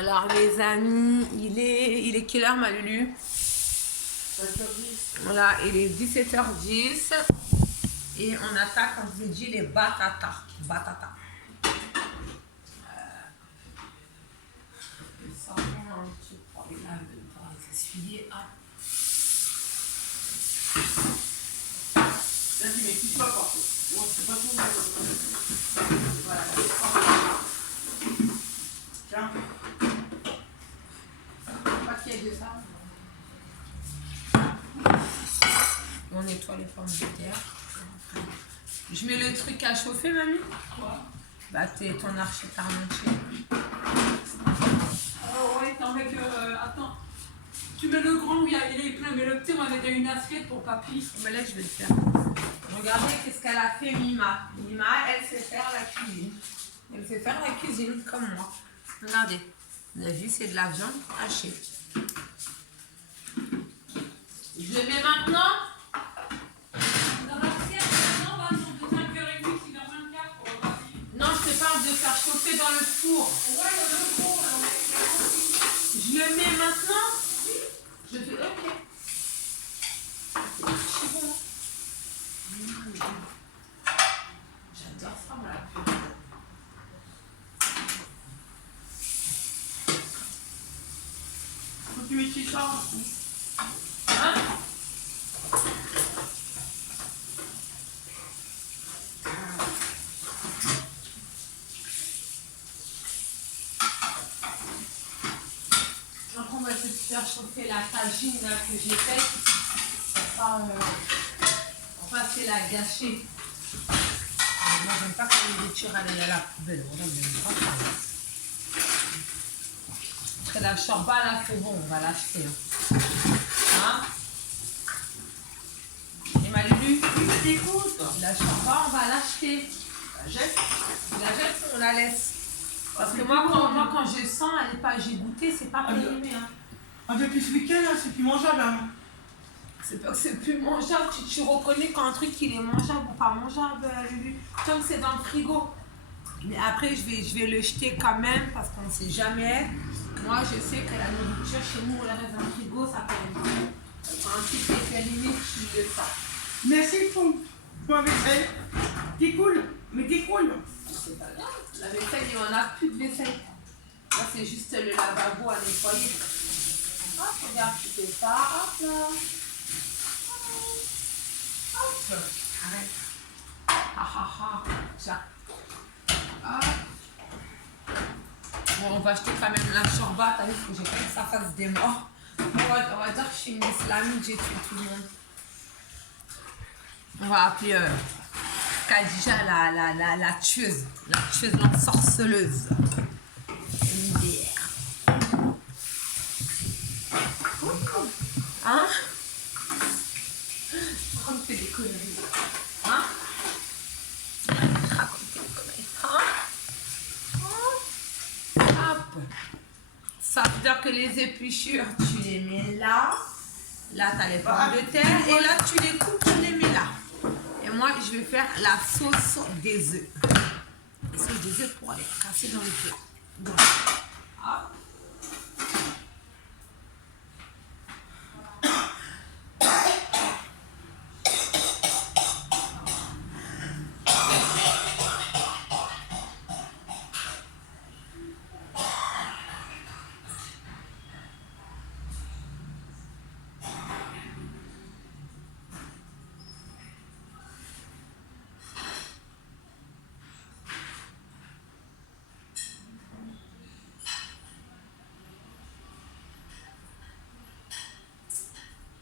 Alors les amis, il est quelle heure ma Lulu? 17h10. Voilà, il est 17h10 et on attaque, comme je vous ai dit, les batatas. Batatas. Le savon un petit peu pour les essuyer. Hop. Là, tu m'expliques pas partout. Moi, c'est pas tout. Voilà. Tiens. Pas qu'il y ait de ça. On nettoie les pommes de terre. Je mets le truc à chauffer, mamie. Quoi? Bah, ton archi est remonté. Ah ouais, attends, mec, attends. Tu mets le grand où il est plein, mais le petit, on a déjà une assiette pour papy. Mais là, je vais le faire. Regardez qu'est-ce qu'elle a fait, Mima. Mima, elle sait faire la cuisine. Elle sait faire la cuisine comme moi. Regardez. Vous avez vu, c'est de la viande hachée. Je le mets maintenant. Dans l'assiette, non, bah, on peut 5h30, 6h24 pour papy. Non, je te parle de faire chauffer dans le four. Ouais, le four, alors, Je le mets maintenant. Je fais ok. C'est bon. J'adore ça, moi, la cuisine. faut que tu m'expliques ça. Hein? Donc on va se faire chauffer la tagine là, que j'ai faite. On va se la gâcher. Moi j'aime pas quand les déchirent aller à la poubelle. Voilà, j'aime pas ça. Parce que la chorba là c'est bon, on va l'acheter. Hein? Et ma Lulu, Écoute. la chorba on va l'acheter. La jette. La jette ou on la laisse? Parce que moi quand je sens, elle est pas, j'ai goûté, c'est pas périmé. Hein. Ah, depuis ce week-end, là, c'est plus mangeable. Hein. C'est pas que c'est plus mangeable, tu reconnais quand un truc il est mangeable ou pas mangeable, Lulu. Tant que c'est dans le frigo. Mais après je vais le jeter quand même parce qu'on ne sait jamais. Moi je sais que la nourriture chez nous, on la reste dans le frigo, ça périme. Quand un truc est périmé, tu le sens. Merci pour ma vaisselle. T'es cool, mais t'es cool. C'est pas grave. La vaisselle, il n'y en a plus de vaisselle. Là, c'est juste le lavabo à nettoyer. Hop, regarde, tu fais ça. Hop là. Hop. Arrête. Ha ha ha. Tiens. Hop. Bon, on va acheter quand même la chorba. T'as vu que j'ai pas que ça fasse des morts. On va dire que je suis une islamite, j'ai tué tout le monde. On va appeler Khadija la tueuse, l'ensorceleuse. Hein? Raconte des conneries. Hein? Raconte des conneries. Hein? Hop. Ça veut dire que les épluchures, tu les mets là. Là, tu as les pommes de terre. Et là, tu les coupes, tu les mets là. Et moi, je vais faire la sauce des œufs. La sauce des œufs pour aller casser dans le feu. Bon. Hop.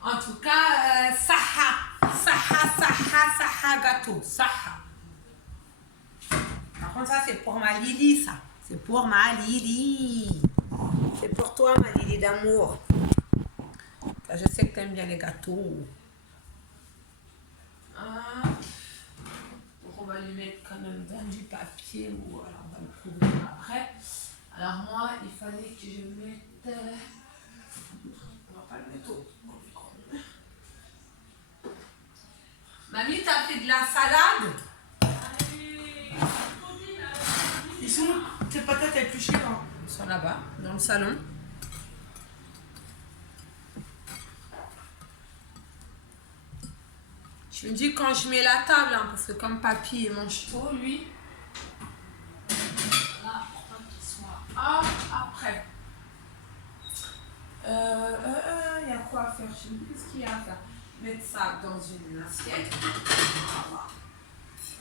En tout cas, Saha gâteau, Saha. Par contre, ça, c'est pour ma Lily, ça. C'est pour ma Lily. C'est pour toi, ma Lily d'amour. Je sais que tu aimes bien les gâteaux. Ah. Donc, on va lui mettre quand même dans du papier ou alors on va le couvrir après. Alors, moi, il fallait que je mette... On va pas le mettre au micro. Mamie, t'as fait de la salade? Ils sont où? Tes patates épluchées là? Ils sont là-bas, dans le salon. Je me dis quand je mets la table, hein, parce que comme papy il mange trop, lui. Là, pour pas qu'il soit après. Il y a quoi à faire chez nous? Qu'est-ce qu'il y a à faire? Mettre ça dans une assiette. Voilà.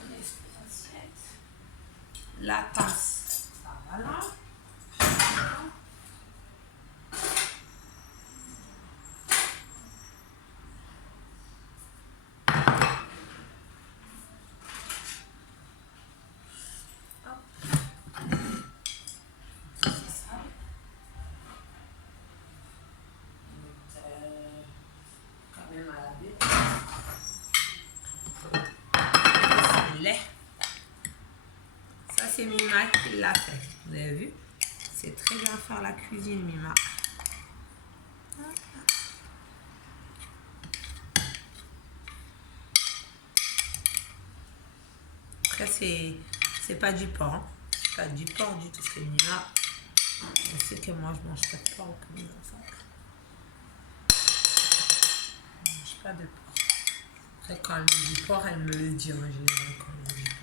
On laisse l'assiette. La tasse, ça va là. Ça c'est Mima qui l'a fait, vous avez vu? C'est très bien faire la cuisine, Mima. Après c'est pas du porc, hein. C'est pas du porc du tout, c'est Mima. Je sais que moi je mange pas de porc comme ça. Je mange pas de porc. Après quand elle me dit porc, elle me le dit en général quand elle me dit porc.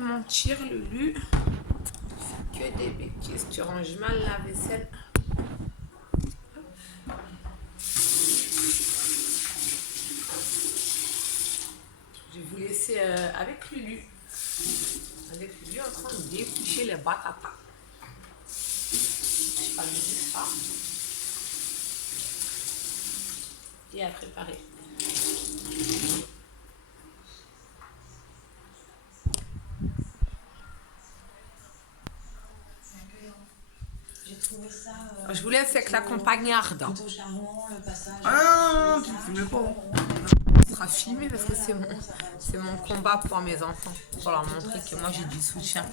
Mentir, Lulu, que des bêtises, tu ranges mal la vaisselle. Je vais vous laisser avec Lulu en train de déplucher les batatas. Je pas le ça. Et à préparer. Je vous laisse avec la campagnarde. Ah, tu ne filmes pas. Ça sera filmé parce que c'est mon combat pour mes enfants. Pour leur montrer que moi j'ai du soutien.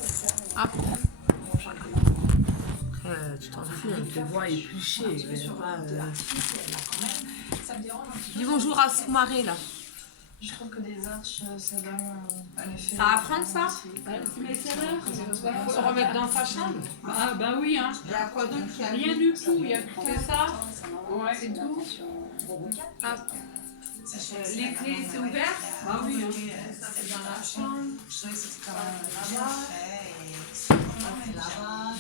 Hop. Tu t'en fous, on te voit éplucher. Dis bonjour à Soumaré là. Je trouve que des arches, ça donne un effet. Ça va prendre ça? Tu mets ça là? Faut le remettre dans sa chambre. Ah bah oui, hein. Il y a quoi d'autre? Rien du tout, il y a que ça. Ouais, c'est tout. Ah. Les clés, c'est ouvert? Ah oui, hein. Ça, c'est dans la chambre.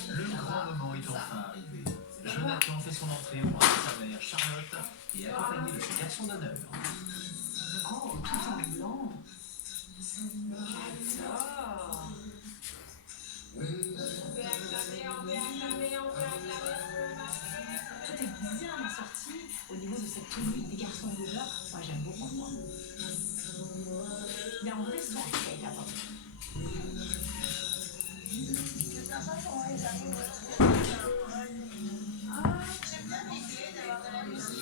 Le grand moment est enfin arrivé. Jonathan fait son entrée au bras de sa mère Charlotte et accompagné de ses garçons d'honneur. Oh, tout en blanc. Tout est bien assorti au niveau de cette tenue des garçons et des joueurs. Moi, j'aime beaucoup, moi. Mais en vrai, c'est avec la porte. J'aime bien l'idée d'avoir de la musique.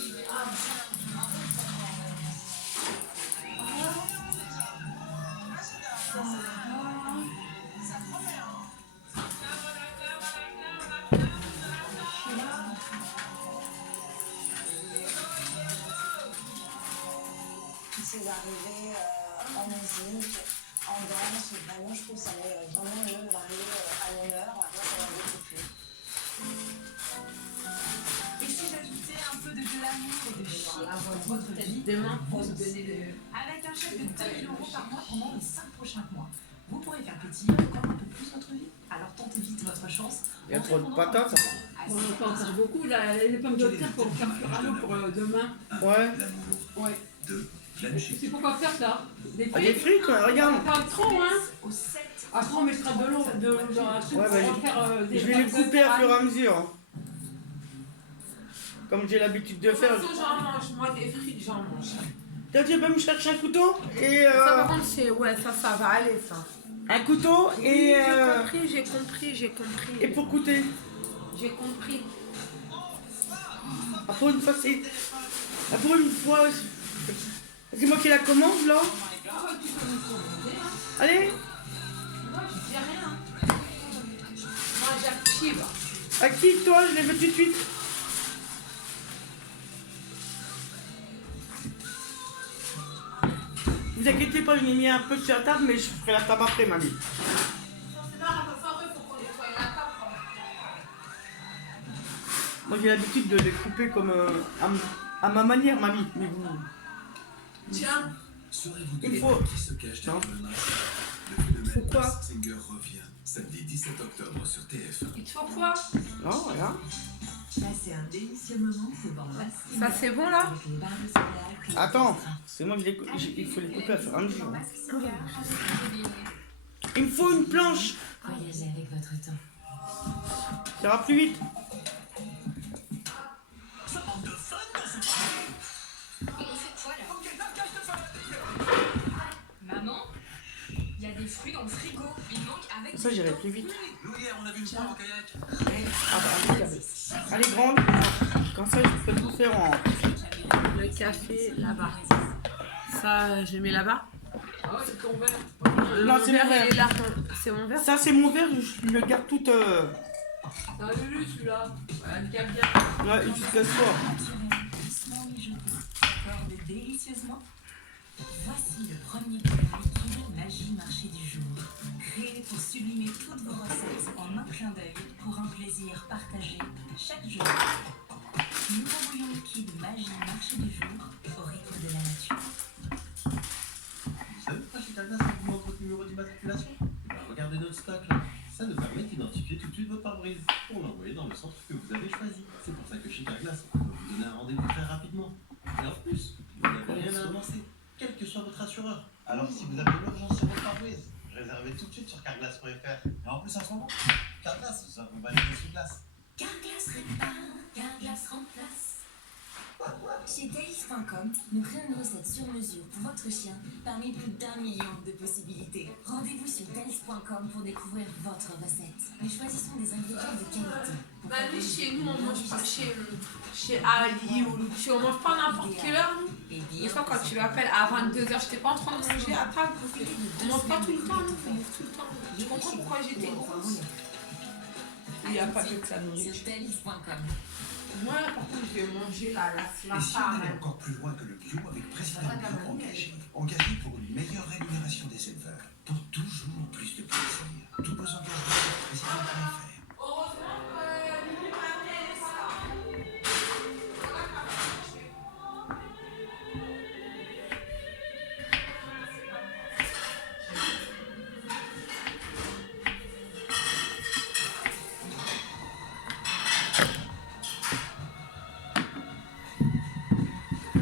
Ces arrivées en musique, en danse, vraiment je trouve que ça met vraiment le marié à l'honneur. Moi ça m'a beaucoup plu. Et si j'ajoutais un peu de glamour et de chic La votre vie, demain pour vous donner le. avec un chèque de 2 000 € par mois pendant les 5 prochains mois, vous pourrez faire pétiller encore un peu plus votre vie. Alors tentez vite votre chance. Il y a trop de patates. On en peut en faire beaucoup. Là, les pommes de terre pour faire cuire à l'eau pour demain. Ouais. Ouais. Pleine chute. C'est pourquoi faire ça? Des Ah, des frites? frites, ouais, regarde. Pas trop, hein? Au 7. Après, on mettra de l'eau dans un truc Ouais, bah, pour faire des Je vais les pommes de couper à terre. fur et à mesure. Comme j'ai l'habitude de De toute faire. façon, j'en mange. Moi, des frites, j'en mange. T'as dit, va me chercher un couteau et Ça, par contre, c'est... Ouais, ça va aller, ça. un couteau et J'ai compris. et pour goûter. J'ai compris. Ah, pour une fois, c'est moi qui la commande là. Allez, Moi, je dis rien. Moi, j'active. à qui toi? Je les veux tout de suite. Vous inquiétez pas, je l'ai mis un peu sur la table, mais je ferai la table après, mamie. C'est pas grave, il faut qu'on nettoie la table. Moi j'ai l'habitude de les couper comme à ma manière, mamie. Mais vous... Tiens. Saurez-vous Il deviner faut- qui se cache Non. derrière le masque? Le phénomène Pourquoi Masked Singer revient samedi 17 octobre sur TF1. Il te faut quoi? Non, voilà. Passez un délicieux moment devant Mask Ça, c'est bon, là? avec les barres de céréales. Attends, c'est moi qui les coupe. Il faut les couper à faire un jour. Il me faut une planche. Voyagez avec votre temps. Ça va plus vite. Maman, il y a des fruits dans le frigo. Il manque avec. Ça, j'irai plus vite. Nous hier, on a vu une poire en kayak. Ah bah, impeccable. Elle est grande. Comme ça, je peux tout faire en... Le café, là-bas. Ça, je le mets là-bas. Ah, c'est ton verre. Non, c'est mon verre. il est là. C'est mon verre. Ça, c'est mon verre. Je le garde tout... C'est un Lulu celui-là. Ouais, le caviar. Ouais, jusqu'à ce soir. Doucement mijoté, accorde délicieusement. Voici le premier plat liquide Magie Marché du jour. Créé pour sublimer toutes vos recettes en un clin d'œil pour un plaisir partagé chaque jour. Nouveau bouillon liquide Magie Marché du jour au rythme de la nature. Vous savez pourquoi chez Carglass on vous montre votre numéro d'immatriculation? Regardez notre stock là. Ça nous permet d'identifier tout de suite votre pare-brise pour l'envoyer dans le centre que vous avez choisi. C'est pour ça que chez Carglass, on peut vous donner un rendez-vous très rapidement. Et en plus, vous n'avez rien à avancer, quel que soit votre assureur. Alors si vous avez une urgence sur votre pare-brise, réservez tout de suite sur carglass.fr. Et en plus en ce moment, Carglass vous accompagne sous glace. Carglass répare, Carglass remplace. Chez Tails.com, nous créons une recette sur mesure pour votre chien parmi plus d'1 million de possibilités. Rendez-vous sur Tails.com pour découvrir votre recette. Nous choisissons des ingrédients de qualité. pour Bah oui, favoriser chez nous, on une mange pas digestion. chez Ali ou Lucie, on mange pas n'importe quelle heure. Nous. Et Des bien fois, quand tu l'appelles à 22h, j'étais pas en train de manger à table. On mange pas tout le temps, nous, on mange tout le temps. Je comprends pourquoi j'étais grosse. Il n'y a pas que ça nourriture. sur Tails.com. Moi, par contre, je vais manger la Et si on allait encore plus loin que le bio avec Président Bio engagé? Engagé pour une meilleure rémunération des éleveurs, pour toujours plus de plaisir. Tous vos engagements sur président.fr. Heureusement que Lily m'a fait ça.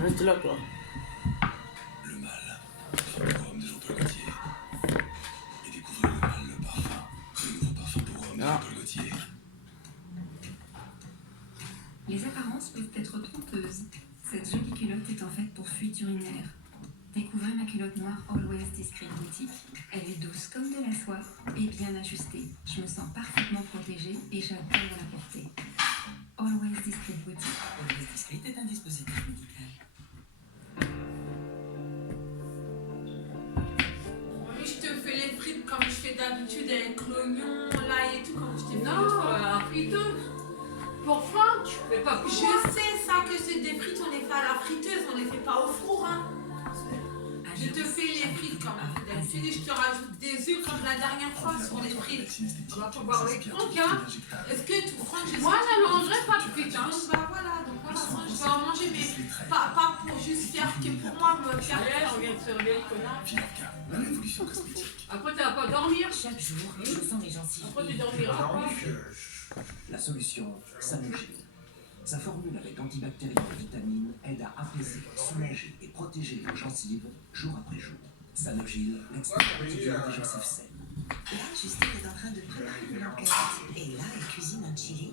Reste là, toi. Le mal, pour homme de Jean-Paul Gaultier. Et découvrez le mal, le parfum. Le nouveau parfum pour homme de Ah. Jean-Paul Gaultier. Les apparences peuvent être trompeuses. Cette jolie culotte est en fait pour fuite urinaire. Découvrez ma culotte noire Always Discreet Boutique. Elle est douce comme de la soie et bien ajustée. Je me sens parfaitement protégée et j'adore la porter. Always Discreet Boutique. Always Discreet est un dispositif médical. Oui, je te fais les frites comme je fais d'habitude avec l'oignon, l'ail et tout, comme je t'ai fait. Non, un friteur. Pour faim, tu fais pas pour moi. Je sais ça que c'est des frites, on les fait à la friteuse, on les fait pas au four. Hein. Je te fais les frites comme d'habitude et je te rajoute des œufs comme la dernière fois sur les frites. On va pouvoir avec Franck, hein. Est-ce que tu prends que je Moi, je ne mangerai pas de frites, hein. Donc bah voilà, donc voilà, moi, je vais en manger, mais pas pour juste faire que pour moi me faire. Allez, on vient de se réveiller, connard. Vilarca, la révolution cosmétique. Après, tu vas pas dormir. Chaque jour, je sens les gencives. Après, tu dormiras pas. La solution, Sanogyl. Sa formule avec antibactériens et vitamines aide à apaiser, soulager et protéger vos gencives jour après jour. Sanogyl, l'extrait quotidien des gencives saines. Là, Justine est en train de préparer une enquête. Et là, elle cuisine un chili.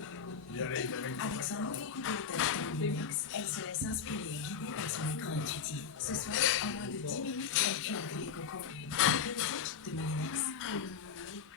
Avec son nouveau coupé-étage Thermomix, elle se laisse inspirer et guider par son écran intuitif. Ce soir, en moins de 10 minutes, elle cuit un poulet coco. Coupé-étage de Mininex.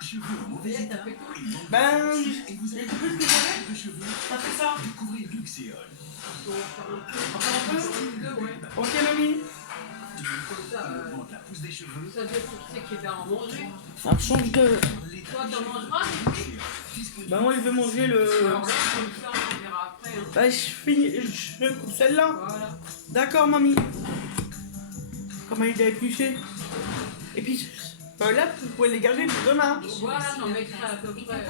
Cheveux en mauvais état. Ben, Et vous avez j'ai coupé ce que j'avais. de cheveux. Ça fait ça. Découvrez Luxéol. Encore un peu. Ok, mamie. Augmente la pousse des cheveux. Ça fait pour ceux qui va en manger. Ça change de... Toi, t'en mangeras, mais Ben moi, je vais manger le... alors là, comme ça, on verra après. Hein. Ben, je coupe celle-là. Voilà. D'accord, mamie. Comment il est épluché. Et puis, là, vous pouvez les garder pour demain. Voilà, j'en mettrai à peu près.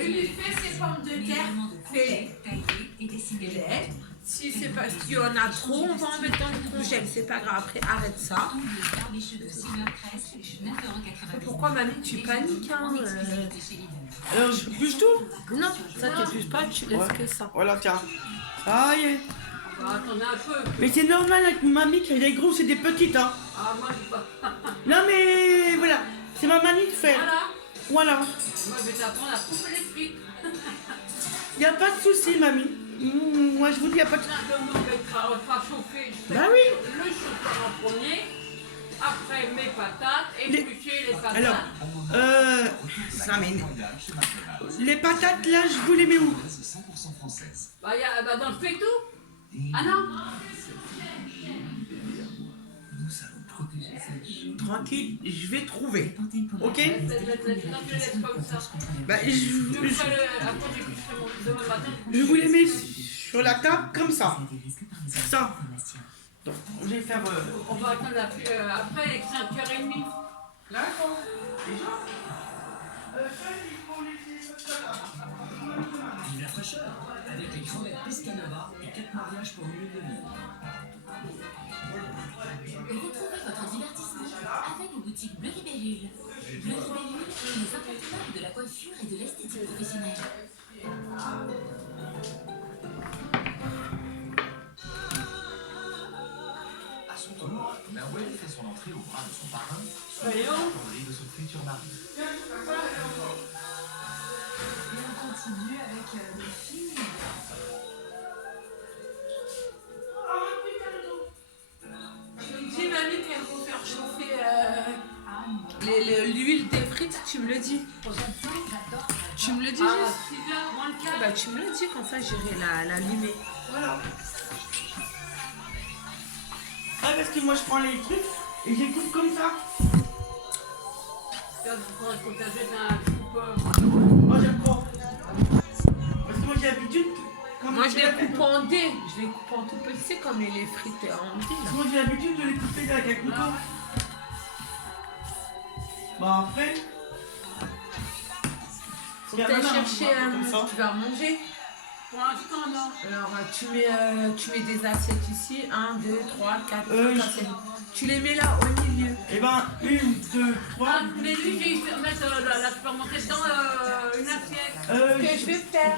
Il fait ses pommes de terre, fais-les. Taillé et dessiné. Fais-les. Si c'est parce qu'il y en a trop, on va en mettre dans le congèle. C'est pas grave, après arrête ça. Barbichou de 6h13, 9,90 €. Pourquoi mamie, tu paniques hein Alors, je bouge tout. Non, ça t'épluche pas, tu laisses que ça. Voilà, tiens. Aïe. Bah, attendez un peu. Mais c'est normal avec une mamie qui a des grosses et des petites, hein. Ah, moi, je pas. Non, mais voilà. C'est ma manie de faire. Voilà. Voilà. Moi, je vais t'apprendre à couper les frites. Y a pas de souci, mamie. Moi, je vous dis, y a pas de... Simplement, on mettra, on va chauffer. Je fais Bah oui. le chauffeur en premier. Après, mes patates. Éplucher les patates. Alors, ça m'énerve. Les patates, là, je vous les mets où? 100% française. Bah, bah, dans le feuilleton. Ah non. Nous allons protéger cette jeune. Tranquille, je vais trouver. Ok? Non, je le laisse comme ça. Bah, Après, j'éplucherai demain matin. je vous les mets sur la table comme ça. Ça. Donc, je vais faire... On va attendre après les 5h30. D'accord. Vive la fraîcheur avec les crevettes Pescanova et 4 mariages pour 1 minute de livre. Retrouvez votre divertissement avec nos boutiques Bleu Libellule. Bleu Libellule, les incontournables de la coiffure et de l'esthétique professionnelle. À son tour, Merwell fait son entrée au bras de son parrain, Voyons. parler de son futur mari. Et on continue avec le film. Dis mamie qu'elle faut faire chauffer l'huile des frites, tu me le dis. Tu me le dis À juste. 6h moins le quart. Bah tu me le dis, comme ça j'irai l'allumer. Voilà. Ah, parce que moi, je prends les trucs et je les coupe comme ça. Regarde, il faut que t'achètes un coupe. Moi, j'aime pas. Parce que moi, j'ai l'habitude... quand Moi je fais la les coupe en dés. Je les coupe en tout petit, c'est comme les frites en dés. Parce que moi, j'ai l'habitude de les couper avec un couteau. Bah, après... Faut que t'ailles chercher comme ça. tu vas manger. Pour l'instant, non. Alors tu mets des assiettes ici, 1, 2, 3, 4, 5 assiettes. Tu les mets là au milieu. Et ben, 1, 2, 3... Ah, mais lui, j'ai fait mettre la supplémentaire dans une assiette. Ce que je vais faire,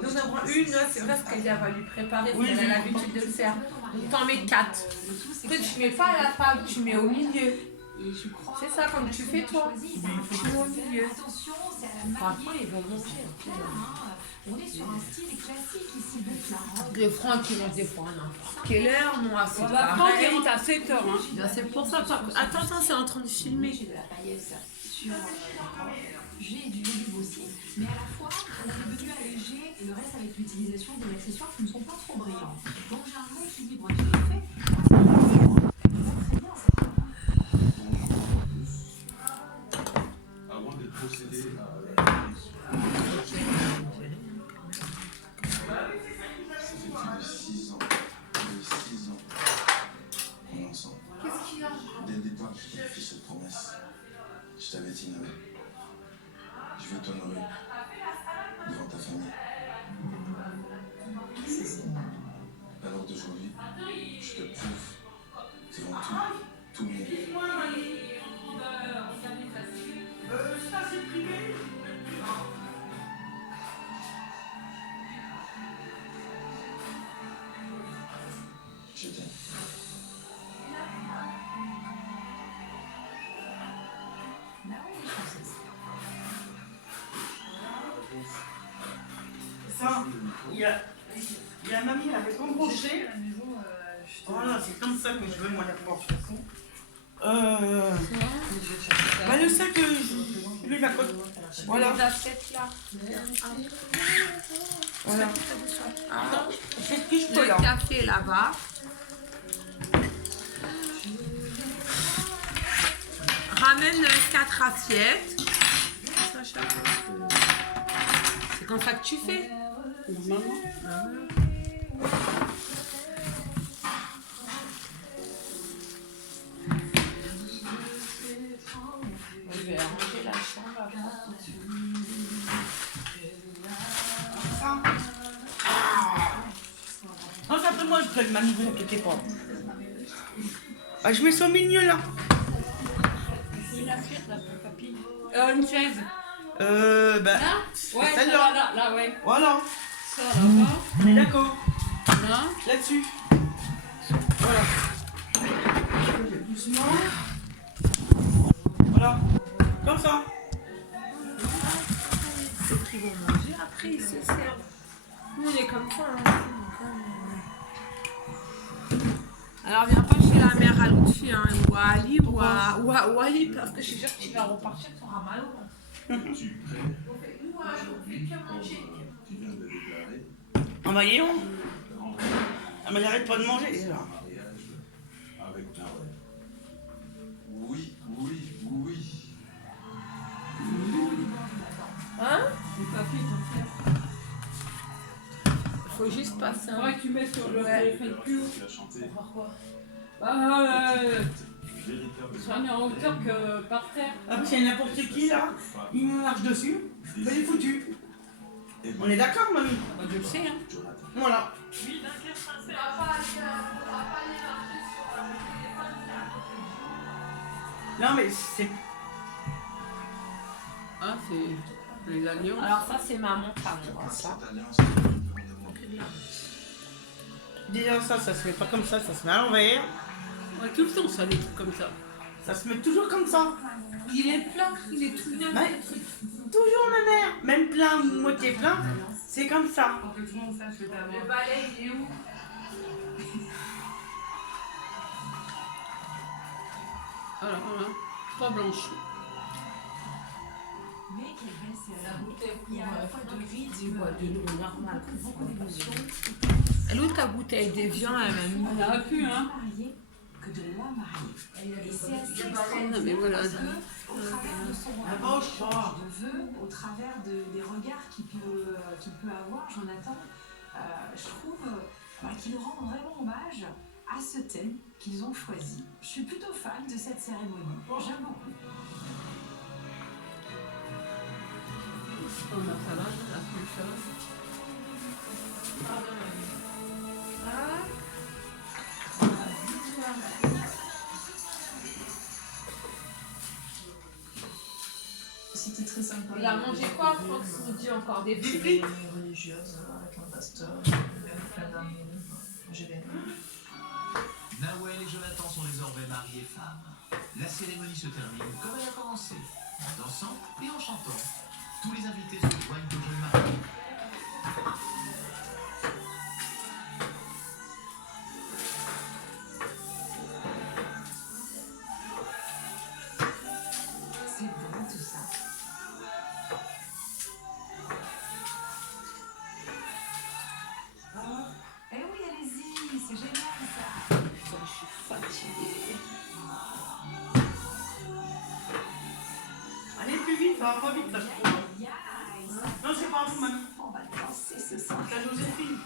nous avons une, c'est vrai ce qu'elle va lui préparer, Oui, elle a l'habitude de le faire. Donc t'en mets 4. Après tu mets pas à la table, tu mets au milieu. C'est ça comme tu fais toi. Tu mets au milieu. Parfois ils vont manger. On est sur un style classique ici, donc la Les francs qui mangent des fois à n'importe quelle heure, moi c'est La France, elle pareil. rentre à 7h. Hein. Bien, c'est pour ça. Attends, c'est en train de filmer. j'ai de la paillette sur j'ai du olive aussi, mais à la fois on a des menus allégés et le reste avec l'utilisation des accessoires qui ne sont pas trop brillants. Donc j'ai un bon équilibre qui est fait. Très bien, Avant de procéder à la ça fait plus de 6 ans. On est 6 ans qu'on est ensemble. Qu'est-ce qu'il y a? Dès le départ, je t'avais fait cette promesse. Je t'avais dit, Noël. Je vais t'honorer devant ta famille. Alors d'aujourd'hui, je te prouve devant tout le monde. Ça c'est privé. Je t'aime. Ça, il y a mamie avec embauché. Voilà, c'est comme ça que je veux moi la porte. Bah, le sac, lui la côte. Voilà. Les assiettes là. Voilà. Ah, C'est ce que je peux le là. café là-bas. Ramène 4 assiettes. C'est comme ça que tu fais. Je vais arranger la chambre avant. Non, c'est après moi, je fais le manivelle, ne t'inquiète pas. Ah, je mets ça au milieu là. Une assiette là, pour papy. Une chaise. Bah, Là c'est Ouais, celle-là. là, ouais. Voilà. Ça là-bas. On est d'accord. Là. Là-dessus. Voilà. Doucement. Voilà. Comme ça. Ceux qui vont manger, après ils se servent. Nous on est comme ça. Hein. Alors viens pas chez la mère à Lutfi, hein, ou à Ali ou à Ali, parce que je suis sûre que tu vas repartir, tu auras mal au ventre. Es-tu prêt? Nous, on fait que manger. Tu viens de déclarer En maillon. Ah, mais elle arrête pas de manger. un mariage avec ta mère. Oui, oui, oui. Hein? Les papiers, ton frère. Faut juste passer un... Faudrait que tu mets sur le téléphone plus haut. Tu as chanté. Pourquoi? Sois mis en hauteur que par terre. Ah, parce qu'il y a n'importe qui là. Il me marche dessus. Ben, il est foutu. On est d'accord, mamie? Bah, je le sais, hein. Voilà. Non, mais c'est. Ah, c'est les alliances. Alors ça c'est ma montre à moi, ça. Cette alliance est mon amour. Déjà, ça se fait pas comme ça se met à l'envers. Ouais, tout le temps, ça, des trucs comme ça. Ça se met toujours comme ça. Il est plein, il est tout neuf. Ouais. Toujours ma mère. Même plein, moitié plein. C'est comme ça. Le balai il est où? Voilà, voilà. 3 blanches. Mais quelle belle série. Il y a à la fois de rides, De l'eau normale. beaucoup d'émotions. Elle où ta bouteille d'évian, elle m'a mis. On aurait pu, hein. Mariée que de la mariée. Et c'est assez extraordinaire. Non, mais voilà. Parce que, au travers de son Ah bon, je crois. de vœux, au travers des regards qu'il peut avoir, Jonathan, je trouve qu'il rend vraiment hommage à ce thème qu'ils ont choisi. Je suis plutôt fan de cette cérémonie. J'aime beaucoup. On a ça là, la même chose. C'était très sympa. Il a mangé quoi, Fox nous dit encore des frites? Cérémonie religieuse avec un pasteur, plein d'amis. J'ai bien aimé. Nawel et Jonathan sont désormais mariés et femmes. La cérémonie se termine comme elle a commencé, en dansant et en chantant. Tous les invités se joignent au jeune marié. C'est bon tout ça. Eh oui, allez-y, c'est génial ça. Je suis fatiguée. Allez plus vite, ça va pas vite, ça se trouve. Non, c'est pas vous, mamie. On va danser ce soir. C'est la Joséphine.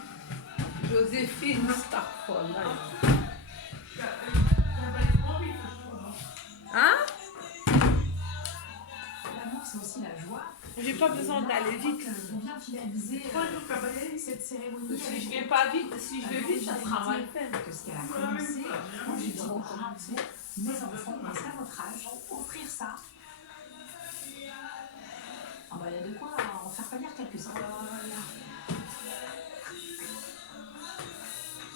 Joséphine Starfall. Hein? L'amour, c'est aussi la joie. J'ai pas besoin d'aller vite. On vient finaliser cette cérémonie. Si je vais pas vite, si je vais vite, ça sera mal fait. Que ce qu'elle a commencé, moi je dis aux parents, mes enfants, à votre âge, offrir ça. Ah bah il y a de quoi en faire pâlir quelques-uns.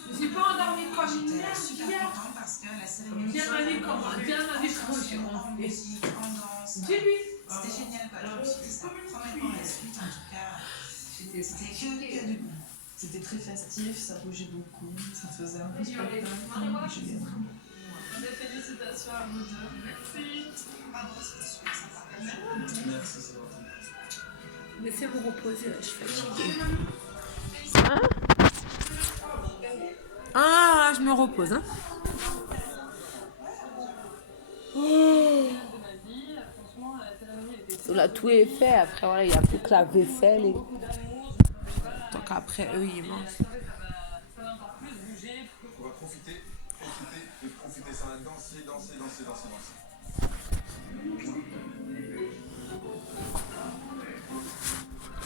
Je me suis pas endormie comme une J'étais merde super hier. contente parce que la cérémonie. Bien allé comme j'ai ronflé. Musique, ambiance. Dis-lui. C'était génial quoi. Je me suis dit ça promet pour la suite en tout cas. C'était que du bon. C'était très festif, ça bougeait beaucoup, ça faisait un peu spectacle. Félicitations à vous deux. Merci. Bravo, c'était super sympa. Merci, c'est gentil. Laissez-moi reposer, là, je suis fatiguée. Hein? Ah, je me repose, hein. Oh. Là, tout est fait. Après, voilà, il n'y a plus que la vaisselle. Et... Donc après, eux, ils mangent. On va profiter, ça va danser.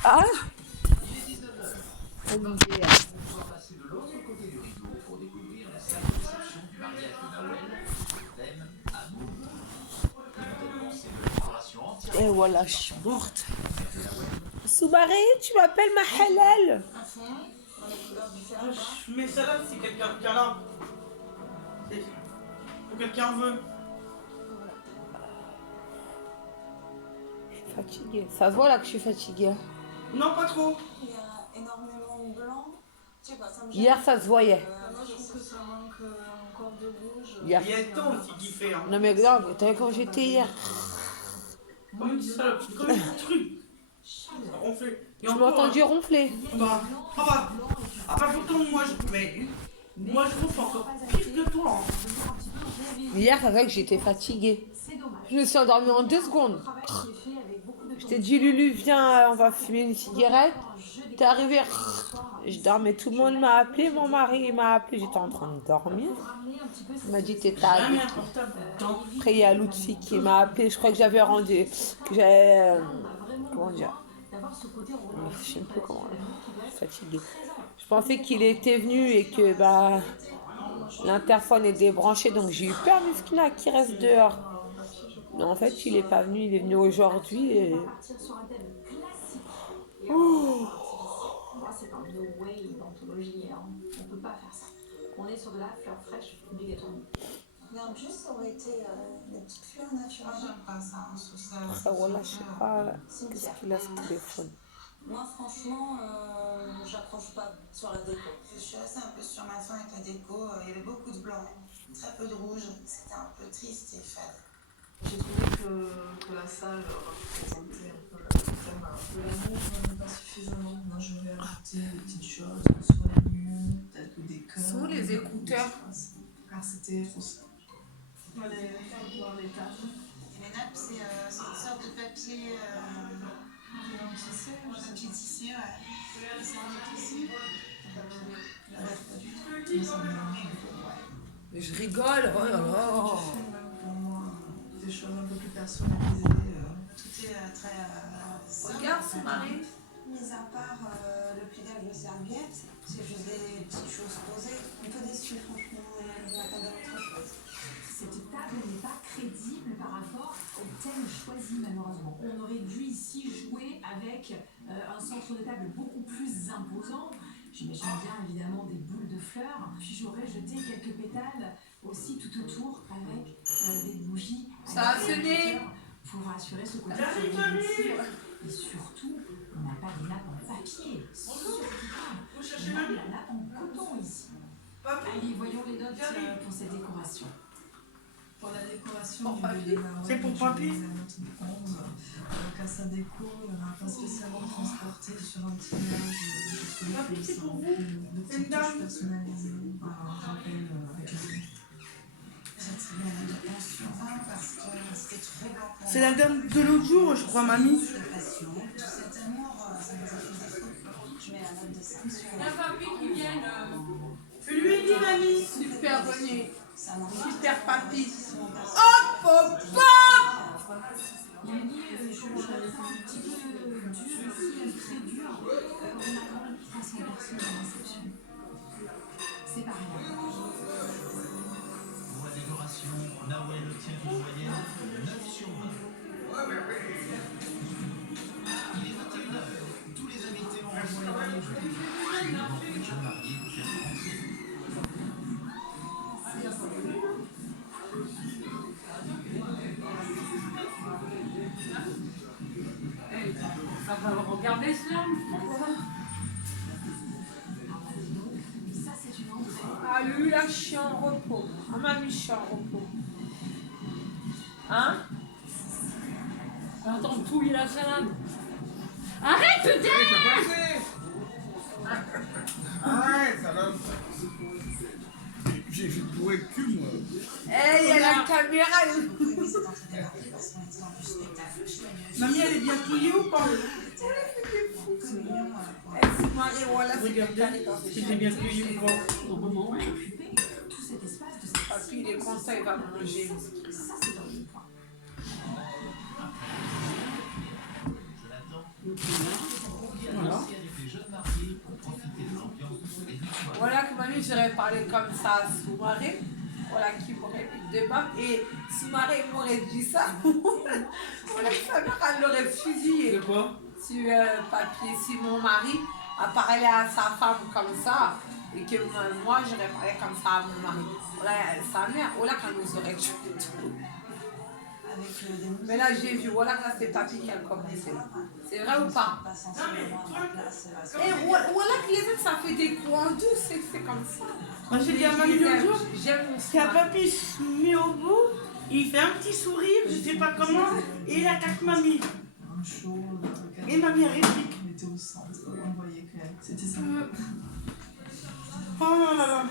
Ah! On va passer de l'autre côté du rideau pour découvrir la salle de réception du mariage de Nawel. Thème amour. Tellement c'est de décoration entière. Et voilà, je suis morte. Soubaré, tu m'appelles ma halal. Je mets ça là si quelqu'un là. Ou quelqu'un veut. Je suis fatiguée. Ça se voit là que je suis fatiguée. Non, pas trop. Il y a énormément de blanc. Je sais pas, ça me gêne. Hier, ça se voyait. Moi je trouve que ça manque encore de rouge. Hier. Il y a le temps aussi qui fait. Hein. Non mais regarde, t'as vu quand j'étais hier. Comme une salope, comme un truc. Ça ronflait. Et Je m'ai encore, entendu ronfler. Bah, ça va. Ah bah pourtant moi je ronfle encore pire que toi. Hein. Hier, c'est vrai que j'étais fatiguée. Je me suis endormie en 2 secondes. Je t'ai dit, Lulu, viens, on va fumer une cigarette. T'es arrivé. Je dormais, tout le monde m'a appelé, mon mari m'a appelé, j'étais en train de dormir. Il m'a dit, t'es tard. Jamais un portable. Après, il y a l'autre fille qui m'a appelé, je crois que j'avais rendu. Que j'avais. Comment dire? Je sais plus comment. Je suis fatiguée. Je pensais qu'il était venu et que bah, l'interphone est débranché, donc j'ai eu peur, Miskina, qui reste dehors. Mais en fait, il est pas venu, il est venu aujourd'hui. Et... Oh. C'est un no way d'anthologie, hein. On peut pas faire ça. On est sur de la fleur fraîche, obligatoirement. Bien, juste ça aurait été des petites fleurs naturelles. Moi j'aime pas ça, hein, je trouve ça. Ça, voilà, je sais pas qu'est-ce qu'il a ce téléphone. Moi franchement, j'accroche pas sur la déco. Je suis assez un peu sur ma faim avec la déco. Il y avait beaucoup de blanc, très peu de rouge. C'était un peu triste et fade. J'ai trouvé que la salle représentait un peu le thème de l'amour, mais pas suffisamment. Moi je vais ajouter des petites choses sur les murs, peut-être des cœurs. Sont les écouteurs? Car c'était trop simple. On va aller voir les tables. Les nappes, c'est une sorte de papier. Papier tissé, ouais. C'est un tissu. Mais je rigole, oh là là. Pour moi, des choses un peu plus personnalisées. Tout est très. Regarde son mari. Mis à part le pliage de serviette, c'est juste des petites choses posées. Un peu déçue, franchement. Je m'attendais à autre chose. Cette table n'est pas crédible par rapport au thème choisi malheureusement. On aurait dû ici jouer avec un centre de table beaucoup plus imposant. J'imagine bien évidemment des boules de fleurs. Puis j'aurais jeté quelques pétales aussi tout autour avec des bougies. Ça a sonné. Pour assurer ce côté féminité. Et surtout, on n'a pas des nappes en papier. Surtout pas. On a de la nappe en coton ici. Allez, voyons les notes pour cette décoration. Pour la décoration, Pour papy. C'est pour papy. Donc à sa déco, il n'y en a pas spécialement transporté sur un petit nuage. Papy, c'est pour vous. De C'est une petites dame. touches personnalisées. Un rappel avec les J'ai tiré la dépense sur 20 parce que c'était trop blanc. C'est la dame de l'autre jour, je crois, mamie. Tout cet amour, ça nous a fait défaut. Je mets la note de 5 sur Il y a papy qui vient. Lui dis, mamie. Super bonne. ça m'en Super papy. Oh, papa! Il y a dit, je mettrai un petit peu reçu à la réception. C'est par là. Pour la décoration, Nawel obtient une moyenne de 9 sur 20. Il est 21h. Tous les invités ont rejoint les mariés jeudi. C'est le moment pour les jeunes mariés de faire rentrer. Ça va le regarder cela. Ça, c'est une entrée. Ah, lui, là, je suis en repos. Ah, mamie, je suis en repos. Hein? Attends, touille la salade. Arrête, putain! Arrête, ça va. J'ai vu pour le cul, moi. Eh, il y a la caméra. Mamie, elle est bien touillée ou pas? Elle se marie, voilà, c'est Regardez, si j'ai bien touillé ou pas. Normalement, ouais. Tout cet espace de cette Papy, il est content, il va manger. ça, c'est dans le point. Jonathan, on vient danser avec les jeunes mariés pour profiter de l'ambiance de ce début de soirée. Voilà que mamie, j'aurais parlé comme ça à Soumaré. Voilà qui m'aurait mis de débat. Et Soumaré m'aurait dit ça. Voilà que sa mère, elle l'aurait fusillé. De quoi? Si papier, si mon mari a parlé à sa femme comme ça, et que moi, j'aurais parlé comme ça à mon mari. Voilà, sa mère, voilà qu'elle nous aurait tué tout. Mais là, j'ai vu, voilà que là, c'est papy qui a commencé. C'est vrai ou pas? Et voilà que les autres, ça fait des coups en douce, c'est comme ça. Moi, j'ai dit à mamie l'autre jour, j'aime mon qu'il y a papy se met au bout, il fait un petit sourire, je sais pas comment, et il attaque mamie. Un show, Et mamie réplique. on était au centre, on voyait que c'était ça. Oh là là là.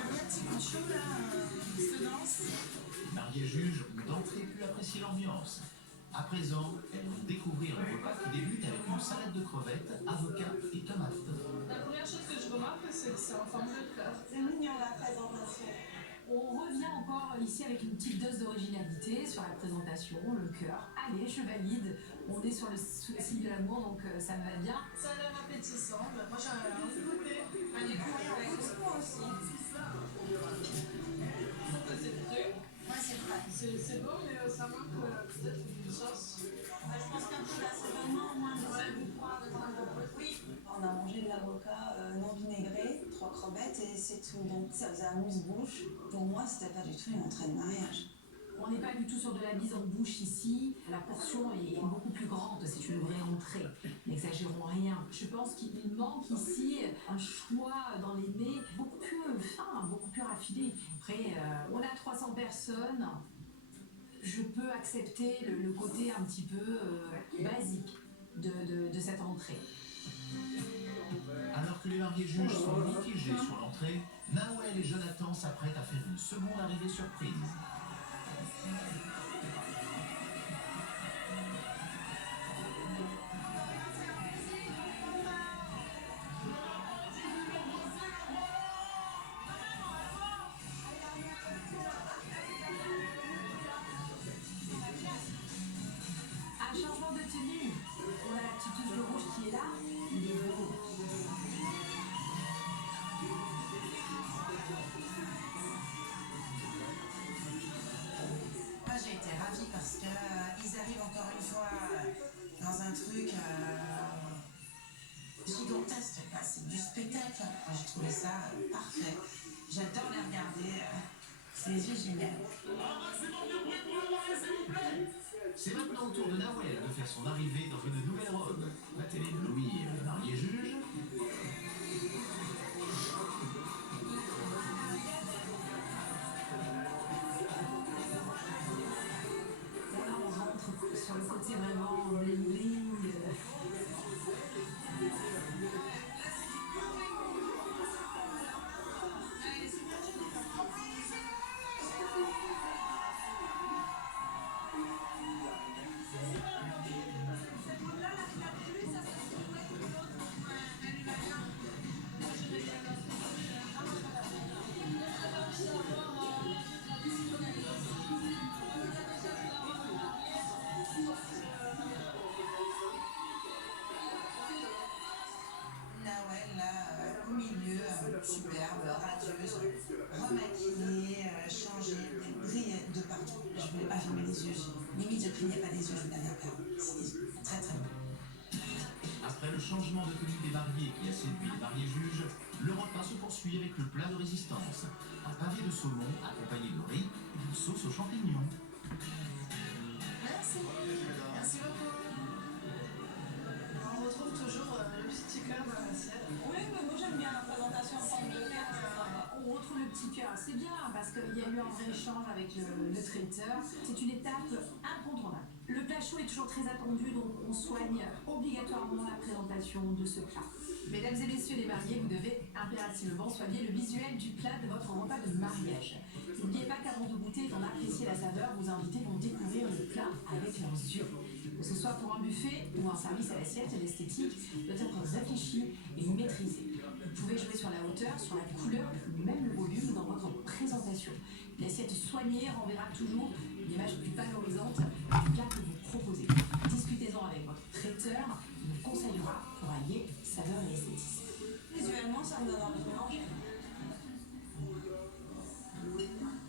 Les mariés jugent ont d'entrée pu apprécier l'ambiance. À présent, elles vont découvrir un repas qui débute avec une salade de crevettes, avocats et tomates. La première chose que je remarque, c'est que c'est en forme de cœur. C'est mignon la présentation. On revient encore ici avec une petite dose d'originalité sur la présentation, le cœur. Allez, je valide. On est sous le signe de l'amour, donc ça me va bien. Ça a l'air appétissant. Moi j'ai envie de goûter. Allez, moi aussi. C'est bon, mais ça manque peut-être d'une sauce. Je pense qu'un peu d'assaisonnement, au moins de poivre, de temps en temps. Oui. On a mangé de l'avocat non vinaigré, 3 crevettes et c'est tout. Donc ça faisait amuse-bouche. Pour moi, c'était pas du tout une entrée de mariage. On n'est pas du tout sur de la mise en bouche ici. La portion est beaucoup plus grande. C'est une vraie entrée. N'exagérons rien. Je pense qu'il manque ici un choix dans les mets beaucoup plus fin, beaucoup plus raffiné. Après, on a 300 personnes. Je peux accepter le côté un petit peu basique de cette entrée. Alors que les mariés juges sont mitigés sur l'entrée, Nawel et Jonathan s'apprêtent à faire une seconde arrivée surprise. Un changement de tenue. On a la petite touche de rouge qui est là. Il est beau. Moi, j'ai été ravie parce que ils arrivent encore une fois dans un truc gigantesque. C'est du spectacle. Moi, j'ai trouvé ça parfait. J'adore les regarder. C'est juste génial. C'est maintenant au tour de Nawel de faire son arrivée dans une nouvelle robe. Va-t-elle éblouir les mariés juges? Là, on rentre sur le côté vraiment bling. Moi, j'ai yeux. Limite, je clignais pas des yeux, je n'avais peur. C'est des yeux très très beaux. Après le changement de tenue des mariés qui a séduit les mariés juges, le repas se poursuit avec le plat de résistance. Un pavé de saumon accompagné de riz et d'une sauce aux champignons. Merci. Merci beaucoup. On retrouve toujours le petit cœur dans l'assiette. Oui, mais moi j'aime bien la présentation en forme de cœur. On retrouve le petit cœur, c'est bien parce qu'il y a eu un vrai échange avec le traiteur. C'est une étape incontournable. Le plat chaud est toujours très attendu, donc on soigne obligatoirement la présentation de ce plat. Mesdames et messieurs les mariés, vous devez impérativement soigner le visuel du plat de votre repas de mariage. N'oubliez pas qu'avant de goûter et d'en apprécier la saveur, vos invités vont découvrir le plat avec leurs yeux. Que ce soit pour un buffet ou un service à l'assiette, l'esthétique doit être réfléchie et maîtrisée. Vous pouvez jouer sur la hauteur, sur la couleur, même le volume dans votre présentation. L'assiette soignée renverra toujours une image plus valorisante du plat que vous proposez. Discutez-en avec votre traiteur, il vous conseillera pour allier saveur et esthétisme. Visuellement, ça me donne envie de manger.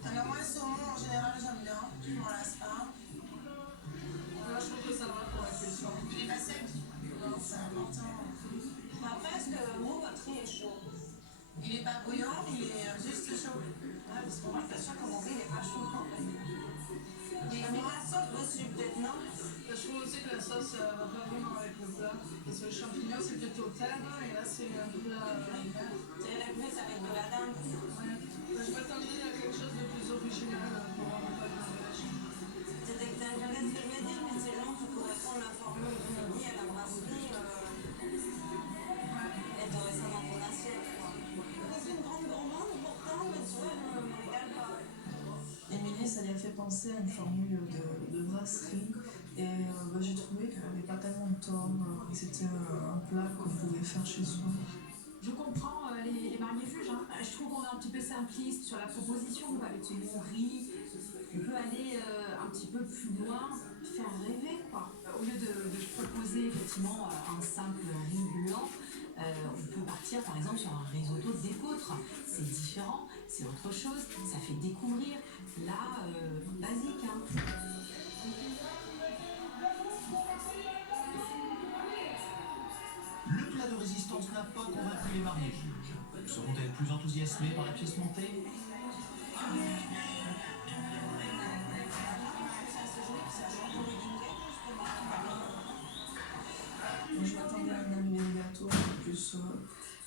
Alors moi, le saumon, en général, j'aime bien. Je m'en lasse pas. Là, je trouve que ça va pour la cuisson. Il est pas sec. Non, c'est important. Après, est-ce que votre riz est chaud? Il est pas bouillant, il est juste chaud. Ouais, parce qu'on va être sûr que mon riz, il est pas chaud en fait. Il a mis la sauce dessus, peut-être, non? Je trouve aussi que la sauce va pas vraiment avec le plat. Parce que le champignon, c'est plutôt terne, et là, c'est un plat. C'est la plus avec de la dinde. Ouais. Je m'attendais à quelque chose de plus original pour un repas de mariage. C'est exagéré ce que je veux dire, mais c'est long qui correspond à la formule du midi à la brasserie. Et de rester dans ton assiette, quoi. Je suis une grande gourmande pourtant, mais tu vois, je me régale pas. Émilie, ça lui a fait penser à une formule de brasserie. Et j'ai trouvé qu'elle n'avait pas tellement de tort. C'était un plat qu'on pouvait faire chez soi. Je comprends les mariés juges. Hein. Je trouve qu'on est un petit peu simpliste sur la proposition avec ce bon riz. On peut aller un petit peu plus loin, faire rêver quoi. Au lieu de proposer effectivement un simple riz blanc, on peut partir par exemple sur un risotto d'épeautre. C'est différent, c'est autre chose, ça fait découvrir. Là, basique. Hein. Le plat de résistance n'a pas convaincu les mariés juges. Seront-elles plus enthousiasmées par la pièce montée? Je m'attendais à une arrivée de gâteau un peu plus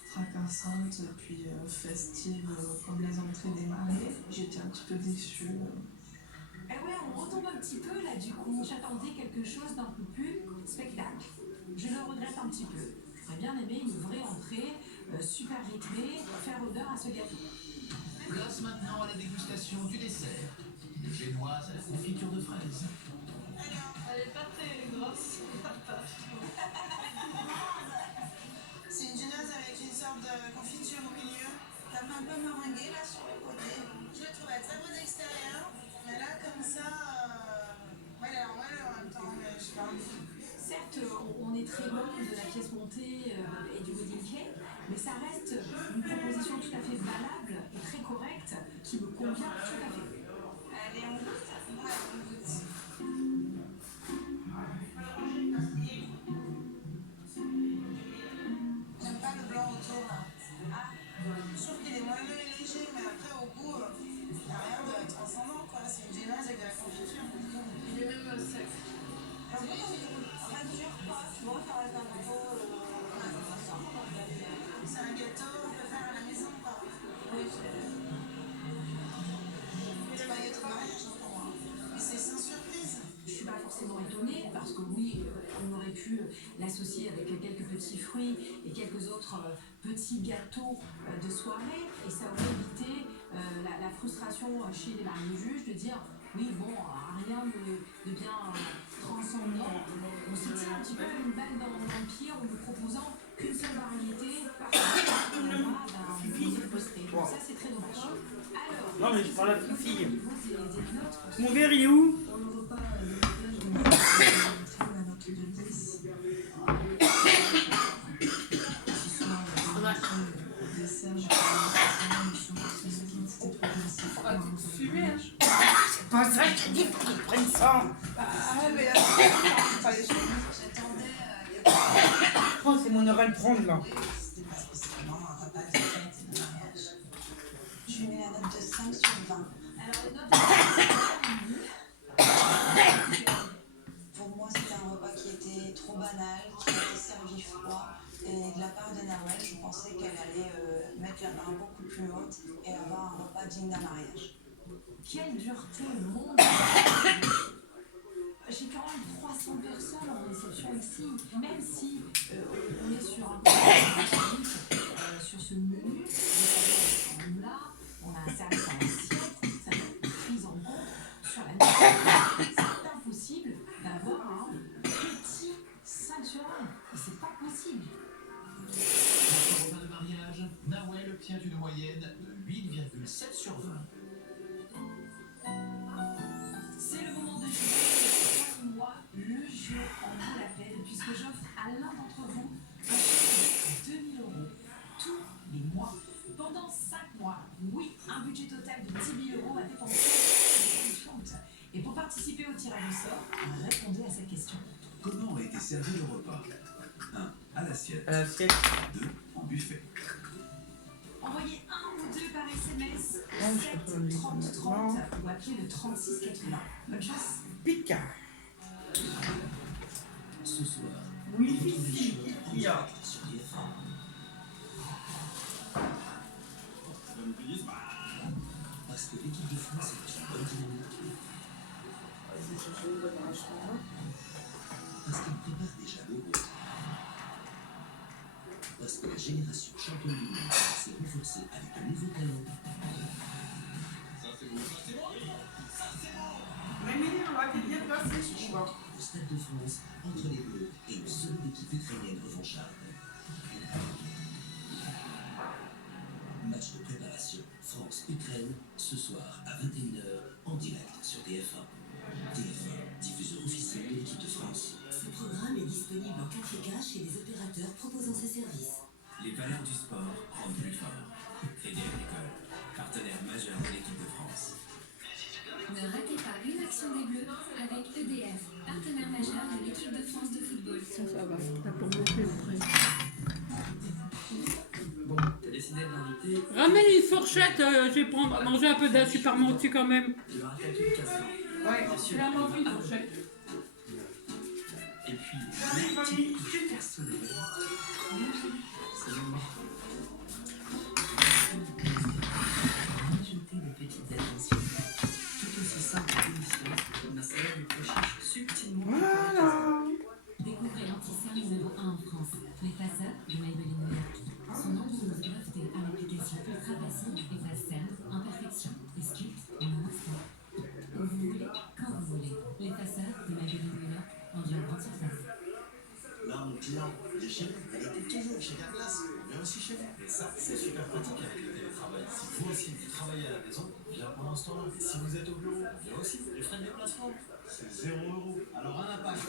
fracassante et puis festive comme les entrées des mariés. J'étais un petit peu déçue. Eh ouais, on retombe un petit peu là du coup. J'attendais quelque chose d'un peu plus spectacle. Je le regrette un petit peu. J'aurais bien aimé une vraie entrée super rythmée, faire honneur à ce gâteau. Place maintenant à la dégustation du dessert. De génoise à la confiture de fraises. Elle est pas très grosse. C'est une génoise avec une sorte de confiture au milieu. Ça fait un peu meringué là sur le côté. Je le trouvais très beau d'extérieur, mais là comme ça, elle a l'air moelle en même temps, mais je sais pas. Certes, on est très loin de la pièce montée et du wedding cake, mais ça reste une proposition tout à fait valable et très correcte qui me convient tout à fait. Allez, on goûte? Ouais, on goûte. J'aime pas le blanc autour là. Ah, je trouve qu'il est moelleux et léger, mais après au goût, il n'y a rien de transcendant quoi. C'est une génoise avec de la confiture. Il est même sec. Tu vois, ça reste un gâteau. C'est un gâteau qu'on peut faire à la maison, quoi. Oui, c'est pas un gâteau de mariage, pour moi. Mais c'est sans surprise. Je suis pas forcément étonnée parce que oui, on aurait pu l'associer avec quelques petits fruits et quelques autres petits gâteaux de soirée et ça aurait évité la frustration chez les mariés juges de dire oui bon, rien de bien transcendant. On se tire un petit peu une balle dans le pied en ne proposant qu'une seule variété parce qu'on aura d'un frustré. Donc ça c'est très dommage. Alors, non mais je parle à la fille. au niveau des notes, Mon verre il est où? Pour le repas de mariage, je vais la note de 10. Ce soir, le dessert, j'ai pas c'était trop Fumer, hein. C'est pas ça que Dis qu'ils prennent ça. Ah, mais là, pas les choses. Oh, c'est mon heure à le prendre là. C'était pas spécialement un repas de fête et de mariage. Je lui mets la note de 5 sur 20. Alors, les notes de Pour moi, c'était un repas qui était trop banal, qui était servi froid. Et de la part de Nawel, je pensais qu'elle allait mettre la barre beaucoup plus haute et avoir un repas digne d'un mariage. Quelle dureté, mon J'ai quand même 300 personnes en réception ici. Même si on est sur un sur ce menu, là, on a un service à l'assiette, ça doit être prise en compte sur la note. C'est impossible d'avoir un petit 5 sur 1. C'est pas possible. Pour son repas de mariage, Nawel obtient une moyenne de 8,7 sur 20. C'est le moment de jouer. Pour moi, le jeu en vaut la peine puisque j'offre à l'un d'entre vous un chèque de 2 000 € tous les mois pendant 5 mois. Oui, un budget total de 10 000 € à dépenser sur les comptes. Et pour participer au tirage au sort, répondez à cette question. Comment a été servi le repas? 1. À l'assiette. 2. En buffet. Envoyez 1 ou 2 par SMS Non, je peux pas le 7 lire 30 maintenant. 30 ou appelez le 36 80. Bonne chance. Picard. Ce soir, Oui, retrouvez si, Charlotte en il y a. direct sur TF1. Parce que l'équipe de France est une bonne dynamique. Parce qu'elle prépare déjà l'Euro. Parce que la génération championne du monde s'est renforcée avec de nouveaux talents. Ça c'est bon, ça c'est bon. Ça c'est bon. Mais on va te dire quoi, c'est ce soir. Au Stade de France, entre les Bleus et une solide équipe ukrainienne revancharde. Match de préparation France-Ukraine, ce soir à 21h, en direct sur TF1. TF1, diffuseur officiel de l'équipe de France. Ce programme est disponible en 4K chez les opérateurs proposant ces services. Les valeurs du sport rendent plus fort. Crédit Agricole, partenaire majeur de l'équipe de France. Ne ratez pas une action des Bleus avec EDF, partenaire majeur de l'équipe de France de football. Ça va. T'as pour monter après. Bon, t'as décidé de l'inviter. Ramène une fourchette, je vais prendre, manger un peu d'un super menti quand même. Tu leur as fait une casserole. Ouais, je vais manger une fourchette. Et puis, les petits coups personnels. C'est le moment. Ajouter des petites attentions. Tout aussi simple que délicieux, une salade de pois chiches subtilement préparée. Découvrez l'anti-cerne numéro 1 en France, l'effaceur de Maybelline Miracle. Son nombreuse brevetée à l'application ultra facile efface cerne, imperfection et sculpte en un instant. Où vous voulez, quand vous voulez. L'effaceur de Maybelline Miracle en grande surface. Là, mon client, il est chez nous. Il était toujours chez Carglass. On vient aussi chez vous. Et ça, c'est super pratique avec le télétravail. Si vous aussi, vous travaillez à la maison, viens pendant ce temps-là. Si vous êtes au bureau, viens aussi. Les frais de déplacement, c'est 0 €. Alors, un impact.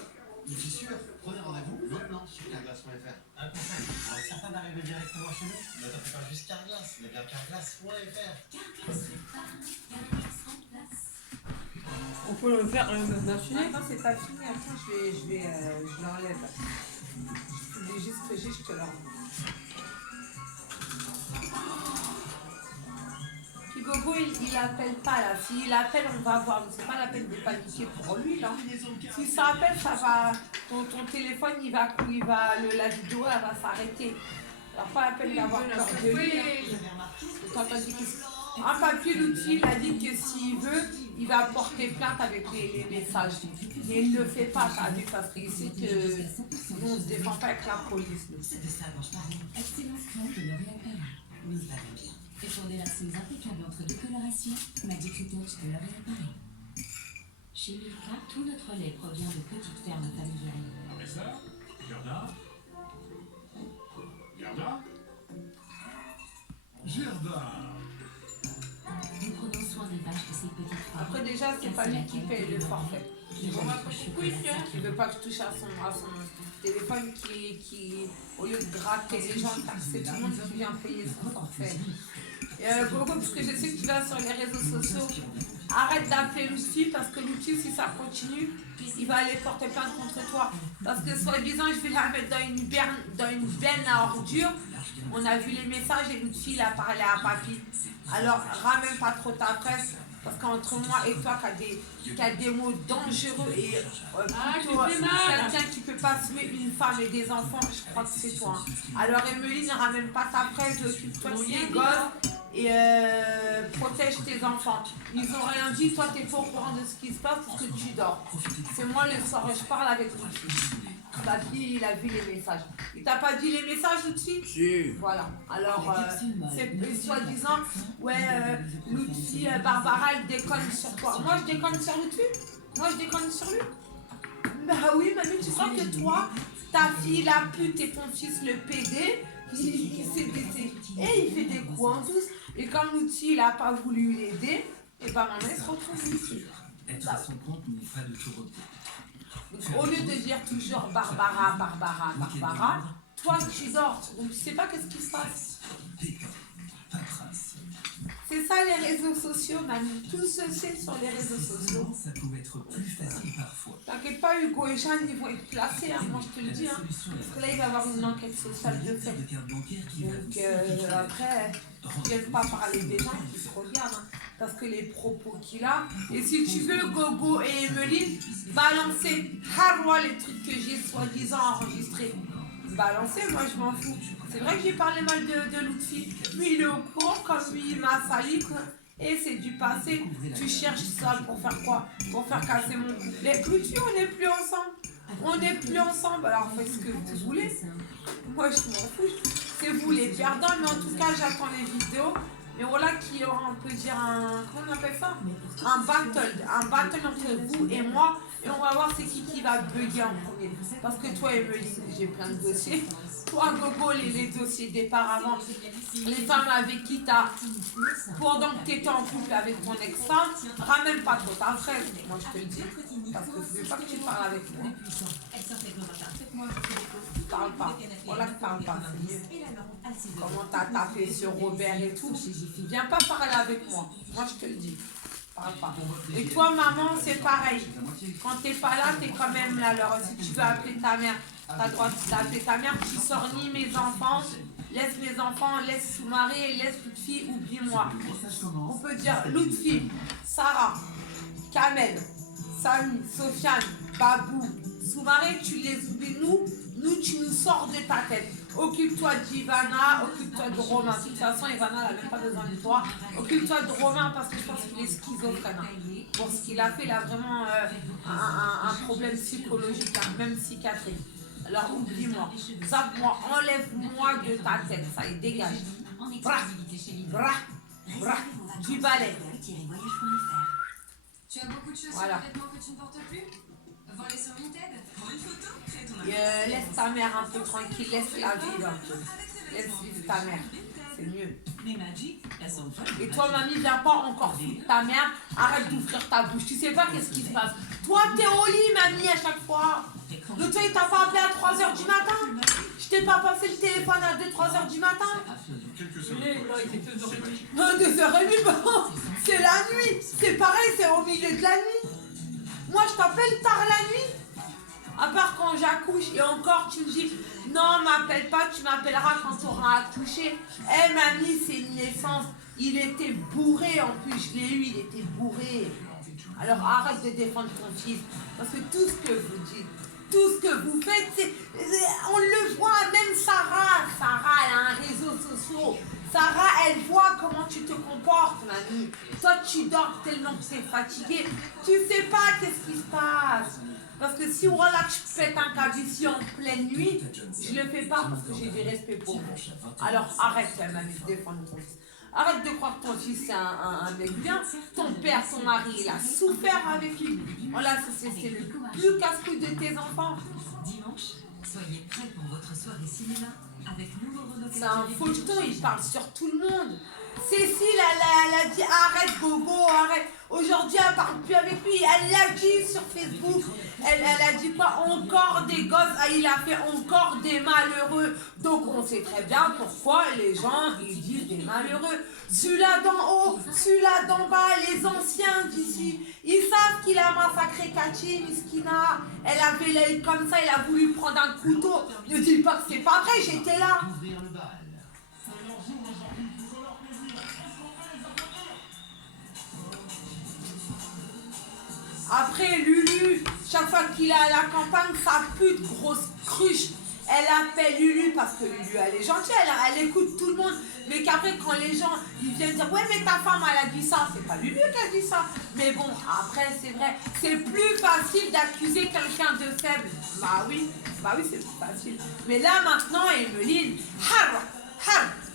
Une fissure, prenez rendez-vous maintenant sur carglass.fr. Un conseil, pour être certain d'arriver directement chez nous, ne tapez pas juste Carglass, mais bien carglass.fr. Carglass répare, Carglass remplace. On peut le faire le machiner. Non, c'est pas fini. Après, je l'enlève. Je vais juste que je te l'enlève. Puis Gogo, il appelle pas là. S'il appelle, on va voir. C'est pas la peine de paniquer pour lui là. S'il s'appelle, ça va. Ton téléphone, la vidéo, elle va s'arrêter. Alors pas la peine d'avoir peur de lui. Un papier l'outil, il a dit que s'il veut, il va porter plainte avec les messages. Mais il ne le fait pas, t'as vu, parce qu'ici, nous, on ne se défend pas avec la police. Nous. C'est de ça dont je parlais. Excellence crème de L'Oréal Paris. Oui, ça va bien. Et pour des lassos impeccables entre deux colorations, Magic Retouch de L'Oréal Paris. Chez Milka, tout notre lait provient de petites fermes familiales. Après ça, Gerda. Gerda. Gerda. Nous prenons soin des vaches de ces petites femmes. Après, déjà, c'est pas lui qui paye le forfait. Il ne veut pas que je touche à son téléphone qui, au lieu de gratter les gens, taxer tout le monde qui vient payer son forfait. Gogo, parce que je sais que tu vas sur les réseaux sociaux arrête d'appeler Lutfi parce que Lutfi, si ça continue, il va aller porter plainte contre toi. Parce que soi-disant, je vais la mettre dans une benne à ordures. On a vu les messages et Lutfi, il a parlé à papy. Alors, ramène pas trop ta presse. Parce qu'entre moi et toi, qui a des mots dangereux et plutôt quelqu'un qui peut pas assumer une femme et des enfants, je crois que c'est toi. Hein. Alors Emeline, ne ramène pas ta presse, occupe-toi de tes gosses et protège tes enfants. Ils ont rien dit, toi t'es pas au courant de ce qui se passe parce que tu dors. C'est moi le soir et je parle avec Lutfi. Papy, il a vu les messages. Il t'a pas dit les messages, Lutfi? Si. Voilà. Alors, c'est soi-disant, ouais, Lutfi, Barbara, elle déconne sur toi. Moi, je déconne sur Lutfi? Moi, je déconne sur lui? Bah oui, mamie, tu sens que toi, ta fille, la pute et ton fils, le PD, il s'est baissé. Et il fait des coups en douce. Et comme Lutfi, il a pas voulu l'aider, et bah maman, elle se retrouve ici. Être à son compte n'est pas de tout repos. Donc, au lieu de dire toujours Barbara, Barbara, Barbara, toi tu dors, donc tu sais pas qu'est-ce qui se passe. C'est ça les réseaux sociaux, mamie. Tout se sait sur les réseaux sociaux. Ça pouvait être plus facile parfois. T'inquiète pas, Hugo et Jeanne, ils vont être placés, hein, moi je te le dis. Hein, parce que là, il va y avoir une enquête sociale de fait. Donc après, je ne vais pas parler des gens qui se regardent. Hein, parce que les propos qu'il a. Et si tu veux, Gogo et Emeline, balancer Harwa les trucs que j'ai soi-disant enregistrés. Balancer, moi je m'en fous. C'est vrai que j'ai parlé mal de Lutfi. Lui il est au courant, comme lui il m'a sali. Et c'est du passé. Tu cherches ça pour faire quoi? Pour faire casser mon couple. Les Lutfi, on n'est plus ensemble. On n'est plus ensemble. Alors faites ce que vous voulez. Moi je m'en fous. C'est vous les perdants. Mais en tout cas, j'attends les vidéos. Mais voilà qu'il y aura, on peut dire, comment on appelle ça? Un battle entre vous et moi. Et on va voir c'est qui va bugger en premier. Parce que toi, Emeline, j'ai plein de dossiers. Toi, Gogo, les dossiers départ avant. Les femmes avec qui t'as, pendant que t'étais en couple avec ton ex-femme, ramène pas trop ta fraise. Moi, je te le dis. Parce que je veux pas que tu parles avec moi. Parle pas. Voilà que parle pas. C'est mieux. Comment t'as tapé sur Robert et tout. Viens pas parler avec moi. Moi, je te le dis. Parle pas. Et toi, maman, c'est pareil. Quand t'es pas là, t'es quand même là. Alors, si tu veux appeler ta mère, t'as le droit d'appeler ta mère. Tu sors ni mes enfants, laisse mes enfants, laisse Soumaré, laisse Lutfi, oublie-moi. On peut dire Lutfi, Sarah, Kamel, Samy, Sofiane, Babou, Soumaré, tu les oublies. Nous, tu nous sors de ta tête. Occupe-toi d'Ivana, occupe-toi de Romain. De toute façon, Ivana n'a même pas besoin de toi. Occupe-toi de Romain parce que je pense qu'il est schizophrène. Pour ce qu'il a fait, il a vraiment un problème psychologique, hein, même psychiatrique. Alors oublie-moi, zappe-moi, enlève-moi de ta tête, ça y est, dégage. Bra, bra, bra, du balai. Tu as beaucoup de choses Voilà. sur les vêtements que tu ne portes plus? Volés sur Vinted? Pour une photo, crée ton Laisse ta mère un peu tranquille, laisse la vivre un peu. Laisse vivre ta mère, c'est mieux. Et toi, mamie, viens pas encore foutre ta mère, arrête d'ouvrir ta bouche. Tu sais pas qu'est-ce qui se passe. Toi, t'es au lit, mamie, à chaque fois. Le toi, il t'a pas appelé à 3h du matin. Je t'ai pas passé le téléphone à 2-3h du matin. Non, 2h30, bon, c'est la nuit. C'est pareil, c'est au milieu de la nuit. Moi, je t'appelle tard la nuit. À part quand j'accouche et encore tu me dis non, m'appelle pas, tu m'appelleras quand tu auras accouché. Eh mamie, c'est une naissance. Il était bourré en plus, je l'ai eu, il était bourré. Alors arrête de défendre ton fils. Parce que tout ce que vous dites, tout ce que vous faites, on le voit, même Sarah, elle a un réseau social. Sarah, elle voit comment tu te comportes, mamie. Toi, tu dors tellement que tu es fatiguée. Tu sais pas qu'est-ce qui se passe. Parce que si voilà que je pète un câble ici en pleine nuit, je le fais pas parce que j'ai du respect pour vous. Alors arrête, mamie, de défendre ton fils. Arrête de croire que ton fils c'est un mec bien. Ton père, son mari, il a souffert avec lui. Voilà, c'est le plus casse-couille de tes enfants. Dimanche, soyez prêts pour votre soirée cinéma avec nouveau Renault. C'est un faucheton, il parle sur tout le monde. Cécile, elle a dit arrête Gogo, arrête. Aujourd'hui, elle parle plus avec lui. Elle l'a dit sur Facebook. Elle a dit quoi? Encore des gosses. Ah, il a fait encore des malheureux. Donc, on sait très bien pourquoi les gens, ils disent des malheureux. Celui-là d'en haut, celui-là d'en bas, les anciens d'ici, ils savent qu'il a massacré Cathy, Miskina. Elle avait l'œil comme ça, il a voulu prendre un couteau. Ne dis pas que c'est pas vrai, j'étais là. Après, Lulu, chaque fois qu'il est à la campagne, sa pute grosse cruche, elle appelle Lulu parce que Lulu, elle est gentille, elle écoute tout le monde. Mais qu'après, quand les gens ils viennent dire « Ouais, mais ta femme, elle a dit ça », c'est pas Lulu qui a dit ça. Mais bon, après, c'est vrai, c'est plus facile d'accuser quelqu'un de faible. Bah oui, c'est plus facile. Mais là, maintenant, Emeline,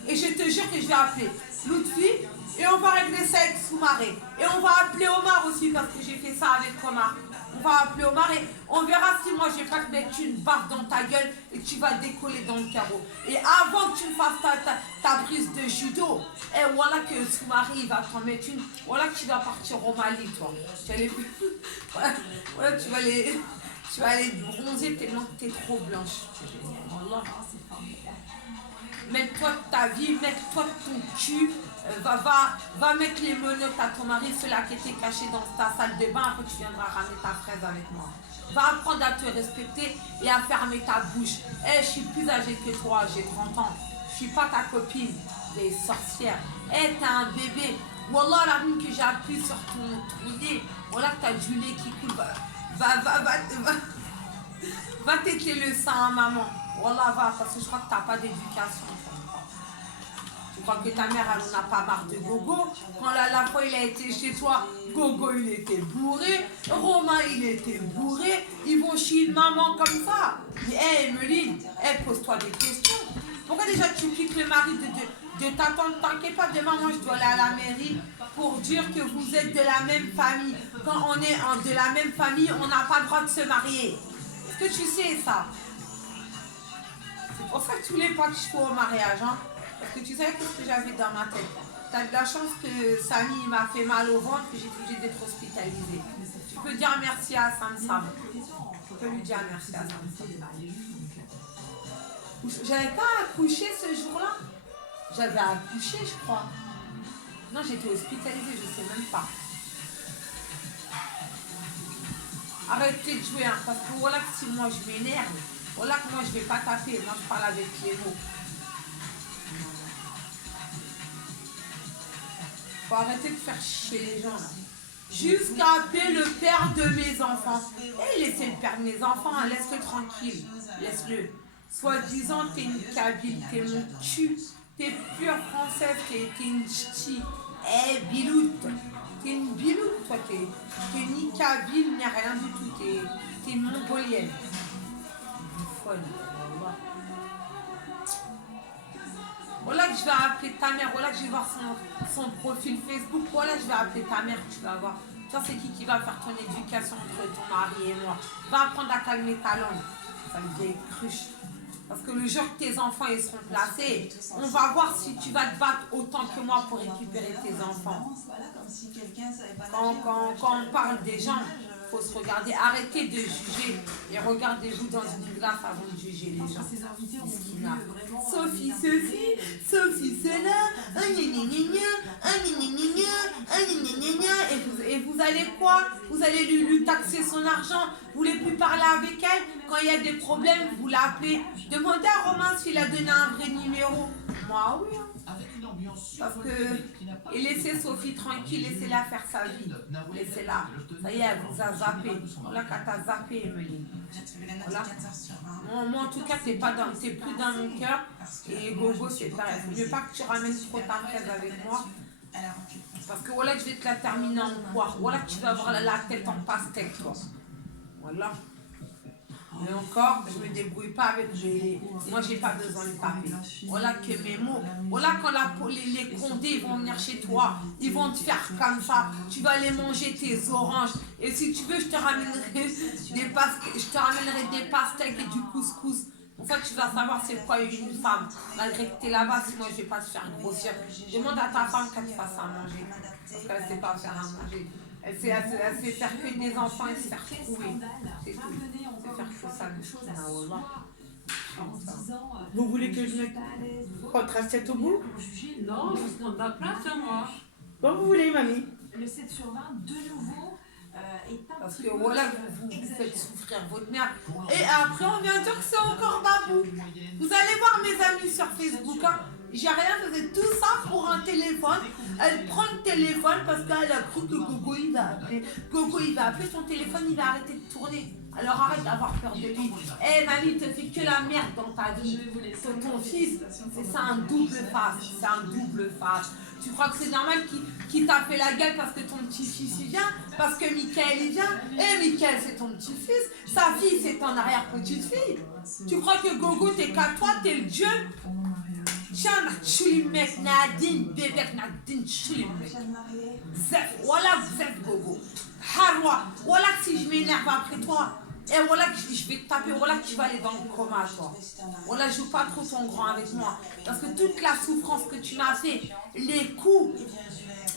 et je te jure que je vais appeler Lutfi. Et on va régler ça avec Soumaré. Et on va appeler Omar aussi parce que j'ai fait ça avec Omar. On va appeler Omar et on verra si moi je vais pas te mettre une barre dans ta gueule et tu vas décoller dans le carreau. Et avant que tu me fasses ta prise de judo, et voilà que Soumaré il va t'en mettre une. Voilà que tu vas partir au Mali, toi. Voilà tu vas aller bronzer tellement que t'es trop blanche. Voilà. Mets-toi de ta vie, mets-toi de ton cul. Va mettre les menottes à ton mari, ceux-là qui étaient cachés dans ta salle de bain, après tu viendras ramener ta fraise avec moi. Va apprendre à te respecter et à fermer ta bouche. Je suis plus âgée que toi, j'ai 30 ans. Je suis pas ta copine, des sorcières. T'es un bébé. Wallah, la rime que j'ai appuyé sur ton nez. Voilà que t'as du lait qui coule. Va téter le sein à maman. Wallah, va, parce que je crois que t'as pas d'éducation. Je crois que ta mère, elle n'en a pas marre de Gogo. Quand la fois il a été chez toi, Gogo il était bourré, Romain il était bourré. Ils vont chez une maman comme ça. Mais Emeline, pose-toi des questions. Pourquoi déjà tu piques le mari de ta tante? T'inquiète pas, demain moi je dois aller à la mairie pour dire que vous êtes de la même famille. Quand on est de la même famille, on n'a pas le droit de se marier. Est-ce que tu sais ça? C'est pour ça que tu voulais pas que je sois au mariage, hein? Parce que tu sais ce que j'avais dans ma tête. T'as de la chance que Samy m'a fait mal au ventre, que j'ai été obligée d'être hospitalisée. Tu peux dire merci à Sam. Tu peux lui dire merci à Sam. J'avais pas accouché ce jour-là. J'avais accouché, je crois. Non, j'étais hospitalisée, je sais même pas. Arrêtez de jouer, hein, parce que voilà que si moi je m'énerve, voilà que moi je vais pas taper, moi je parle avec les mots. Faut arrêter de faire chier les gens là. Jusqu'à appeler le père de mes enfants. Laissez le père de mes enfants, hein, laisse-le tranquille. Laisse-le. Soi-disant, t'es une Kabyle, t'es mon cul. T'es pure française, t'es une ch'ti. Biloute. T'es une biloute, toi. T'es ni Kabyle, ni rien du tout. T'es une mongolienne. Une folle. Voilà que je vais appeler ta mère, voilà que je vais voir son profil Facebook, voilà que je vais appeler ta mère, tu vas voir. Toi, c'est qui va faire ton éducation entre ton mari et moi? Va apprendre à calmer ta langue, ça me vieille cruche. Parce que le jour que tes enfants ils seront placés, on va voir si tu vas te battre autant que moi pour récupérer tes enfants. Quand on parle des gens, il faut se regarder, arrêtez de juger et regardez-vous dans une glace avant de juger les gens. Sophie ceci, Sophie cela, et vous allez quoi? Vous allez lui taxer son argent, vous ne voulez plus parler avec elle. Quand il y a des problèmes, vous l'appelez. Demandez à Romain s'il a donné un vrai numéro. Moi oui. Parce que... Et laissez Sophie tranquille, laissez-la faire sa vie. Laissez-la. Ça y est, elle vous a zappé. Voilà qu'elle t'a zappé, Emeline. Voilà. Moi, en tout cas, t'es plus dans mon cœur. Et Gogo, c'est pareil. Il ne veut pas que tu ramènes trop ta fraise avec moi. Parce que voilà que je vais te la terminer en poire. Voilà que tu vas avoir la tête en pastèque, toi. Voilà. Mais encore, je me débrouille pas avec les... Moi, j'ai pas besoin de taper. Voilà que mes mots. Voilà quand les condés vont venir chez toi, ils vont te faire comme ça. Tu vas aller manger tes oranges. Et si tu veux, je te ramènerai des pastèques et du couscous. Pour ça, tu vas savoir c'est quoi une femme. Malgré que tu es là-bas, sinon je vais pas te faire grossir. Demande à ta femme qu'elle te fasse à manger. Parce qu'elle ne sait pas faire à manger. Elle sait faire que des enfants et se faire Quel trouver. scandale. C'est tout. Ramener encore C'est faire une que fois ça, quelque chose à Ah, soi. voilà. En disant, Vous voulez que je suis mette pas à l'aise. votre assiette au bout? Pour juger, Non, je prends de la place, hein, moi. Bon, vous voulez, mamie? Le 7 sur 20, de nouveau, est un Parce petit que peu voilà, vous exagéré. faites souffrir votre mère. Et après, on vient dire que c'est encore babou. Vous allez voir mes amis sur Facebook, hein. J'ai rien fait, tout ça pour un téléphone. Elle prend le téléphone parce qu'elle a cru que Gogo il va appeler. Gogo il va appeler, son téléphone il va arrêter de tourner. Alors arrête d'avoir peur de lui. Eh mamie, il te fait que la merde dans ta vie. Ton fils, c'est ça un double face. C'est un double face. Tu crois que c'est normal qu'il t'a fait la gueule parce que ton petit-fils il vient? Parce que Mickaël il vient? Eh Mickaël c'est ton petit-fils. Sa fille c'est ton arrière-petite-fille. Tu crois que Gogo t'es qu'à toi, t'es le dieu? Tiens, Chulimek, Nadine, bébé Nadine, Chulimek. Zef, voilà Zef Gogo. Harwa, voilà que si je m'énerve après toi, et voilà que je vais te taper, voilà que tu vas aller dans le coma, toi. Voilà, joue pas trop ton grand avec moi. Parce que toute la souffrance que tu m'as fait, les coups,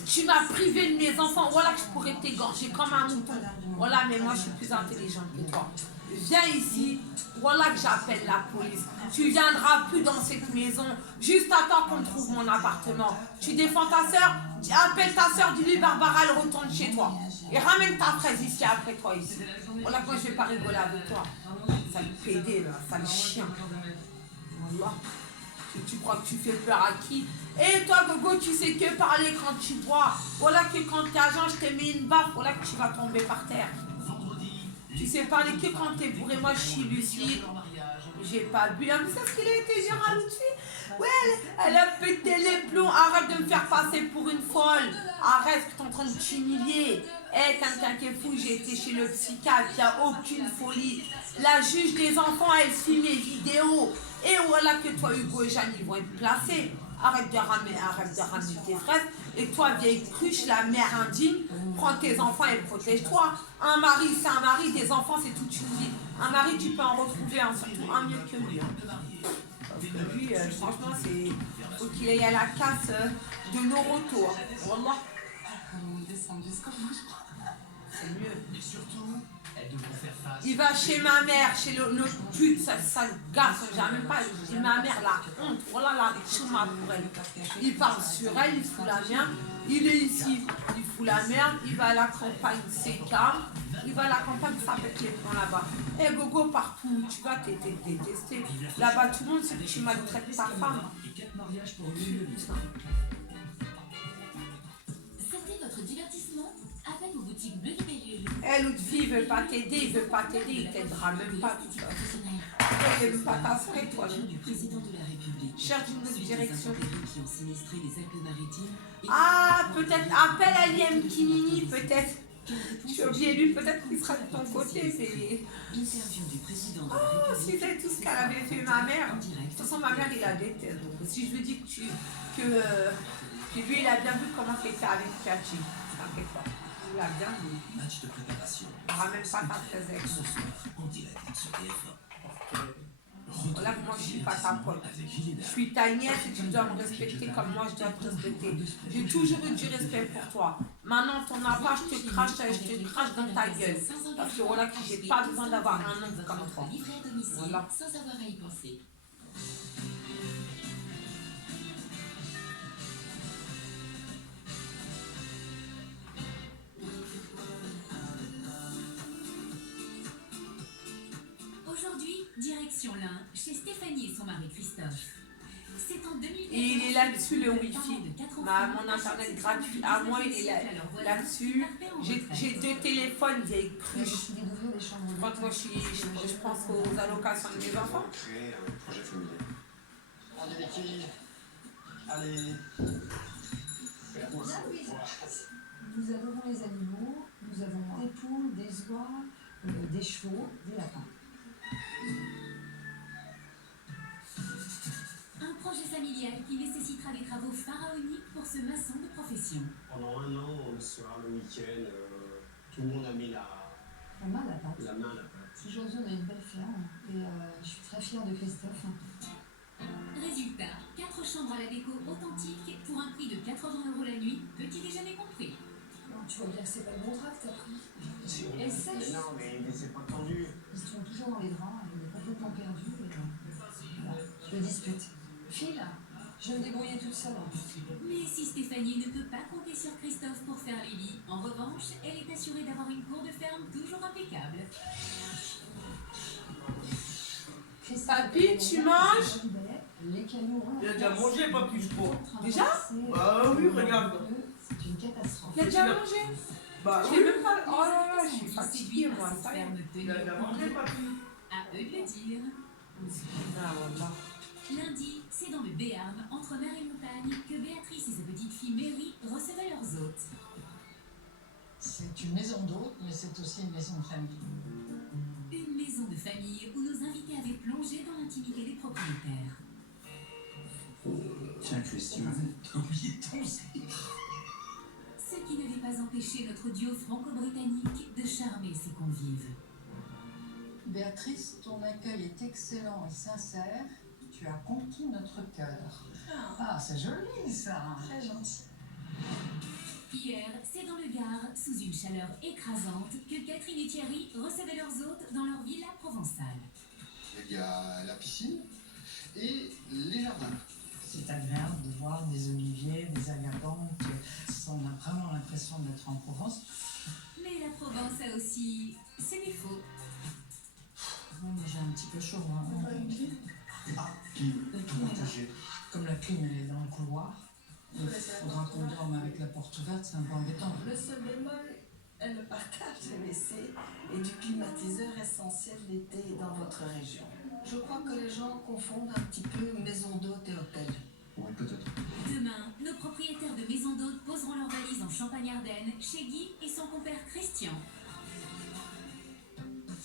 tu m'as privé de mes enfants, voilà que je pourrais t'égorger comme un mouton. Voilà, mais moi je suis plus intelligente que toi. Viens ici, voilà que j'appelle la police. Tu viendras plus dans cette maison, juste attends qu'on trouve mon appartement. Tu défends ta soeur, appelle ta soeur, dis-lui Barbara, elle retourne chez toi. Et ramène ta fraise ici après toi ici. Voilà que moi je vais pas rigoler avec toi. Sale pédé là, sale chien. Voilà. Tu crois que tu fais peur à qui? Et toi Gogo, tu sais que parler quand tu bois. Voilà que quand t'es agent, je t'ai mis une baffe, voilà que tu vas tomber par terre. Tu sais parler que quand t'es bourré, moi je suis lucide. J'ai pas bu. Mais c'est ce qu'il a été dire à l'autre fille. Ouais, elle a pété les plombs. Arrête de me faire passer pour une folle. Arrête, tu es en train de t'humilier. Eh, quelqu'un qui est fou, j'ai été chez le psychiatre, il n'y a aucune folie. La juge des enfants, elle suit mes vidéos. Et voilà que toi, Hugo et Jeanne, ils vont être placés. Arrête de ramener tes fraises. Et toi, vieille cruche, la mère indigne, prends tes enfants et protège-toi. Un mari, c'est un mari, des enfants, c'est toute une vie. Un mari, tu peux en retrouver un, surtout un mieux que lui. Parce que lui, franchement, c'est faut qu'il aille à la casse de nos retours. Wallah. C'est mieux. Et surtout, elles devront faire face. Il va chez ma mère, chez le pute, ça garçon, j'ai même pas dit ma mère, la honte, voilà la chouma pour elle. Il parle sur elle, il fout la merde, il est ici, il fout la merde, il va à la campagne, c'est calme, il va à la campagne, ça pète les plombs là-bas. Eh Gogo, partout où tu vas, t'es détesté. Là-bas, tout le monde sait que tu maltraites ta femme. C'était votre divertissement avec vos boutiques Bleu Libellule. Eh, l'autre fille, il veut pas t'aider, il t'aidera même pas. Il veut même pas t'assurer, toi. Du président de la République. Cherche une autre direction. Qui ont sinistré les Alpes-Maritimes. Ah, peut-être appelle Aliem Kinini, peut-être. J'ai oublié lui, peut-être qu'il sera de ton côté. Interview du président de la Oh, République. si c'est tout ce qu'elle avait fait ma mère. De toute façon, ma mère, il a des têtes. Donc, si je lui dis que lui, il a bien vu comment c'était avec Kachi. T'inquiète pas. Il a bien vu. Match de préparation. Il ramène pas ta fraise avec Ce soir, en direct sur TF1. Voilà que moi je suis pas ta pote. Je suis ta nièce et tu dois me respecter comme moi je dois te respecter. J'ai toujours eu du respect pour toi. Maintenant ton appart, je te crache dans ta gueule. Parce que voilà que j'ai pas besoin d'avoir un oncle comme toi. Livré à domicile Voilà. sans avoir à y penser. Aujourd'hui, direction l'Ain, chez Stéphanie et son mari Christophe. C'est en 2014. Et il est là-dessus le wifi. Mon internet gratuit à moi, il est là-dessus. J'ai 2 téléphones, vieille cruche. Je crois que moi je pense aux allocations de mes enfants. Créer un projet familial. Allez les filles. Allez. Nous adorons les animaux, nous avons des poules, des oies, des chevaux, des lapins. Un projet familial qui nécessitera des travaux pharaoniques pour ce maçon de profession. Pendant un an, le soir, le week-end, tout le monde a mis la main à la pâte. La main à la pâte. Aujourd'hui, on a une belle ferme et je suis très fière de Christophe. Résultat, 4 chambres à la déco authentique pour un prix de 80 € la nuit, petit déjeuner compris. Tu vois bien que c'est pas le bon drap que t'as pris. Mais Essaye. non, mais c'est pas tendu. Ils se trouvent toujours dans les draps, il est complètement perdu. Voilà, je me dispute. File, je vais me débrouiller toute seule. Mais si Stéphanie ne peut pas compter sur Christophe pour faire les lits, en revanche, elle est assurée d'avoir une cour de ferme toujours impeccable. Papy, tu manges? Les canaux. Il a déjà mangé, papy, je crois. Déjà? Bah oui, regarde. C'est une catastrophe. Il a déjà mangé? Bah Je oui. l'ai même pas. Oh là là, je suis fatiguée, moi. Ça y est. Il a déjà mangé, papy. À eux de le dire. Ah, voilà. Lundi, c'est dans le Béarn, entre mer et montagne, que Béatrice et sa petite fille Mary recevaient leurs hôtes. C'est une maison d'hôte, mais c'est aussi une maison de famille. Une maison de famille où nos invités avaient plongé dans l'intimité des propriétaires. Tiens, Christian, t'as oublié ton slip. Ce qui n'avait pas empêché notre duo franco-britannique de charmer ses convives. Béatrice, ton accueil est excellent et sincère. Tu as conquis notre cœur. Ah, c'est joli ça. Très gentil. Hier, c'est dans le Gard, sous une chaleur écrasante, que Catherine et Thierry recevaient leurs hôtes dans leur villa provençale. Il y a la piscine et les jardins. C'est agréable de voir des oliviers, des agapantes. On a vraiment l'impression d'être en Provence. Mais la Provence a aussi ses défauts. Non, mais j'ai un petit peu chaud. Hein. Ah, qui La clim est là. Comme la clim elle est dans le couloir, il faudra qu'on dorme avec la porte ouverte, c'est un peu embêtant. Le seul bémol est le partage des WC et du climatiseur essentiel l'été dans votre région. Je crois que les gens confondent un petit peu maison d'hôte et hôtel. Oui, peut-être. Demain, nos propriétaires de maisons d'hôtes poseront leurs valises en Champagne-Ardenne chez Guy et son compère Christian.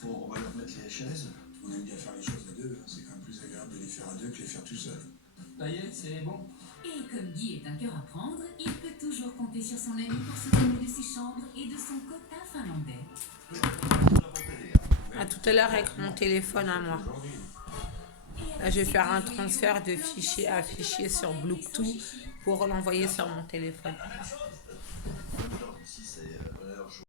On va leur mettre les chaises. On aime bien faire les choses à deux, hein. C'est quand même plus agréable de les faire à deux que de les faire tout seul. Paillettes, c'est bon. Et comme Guy est un cœur à prendre, il peut toujours compter sur son ami pour s'occuper de ses chambres et de son quota finlandais. À tout à l'heure avec mon téléphone à moi. Là, je vais faire un transfert de fichier à fichier sur Bluetooth pour l'envoyer sur mon téléphone. Si c'est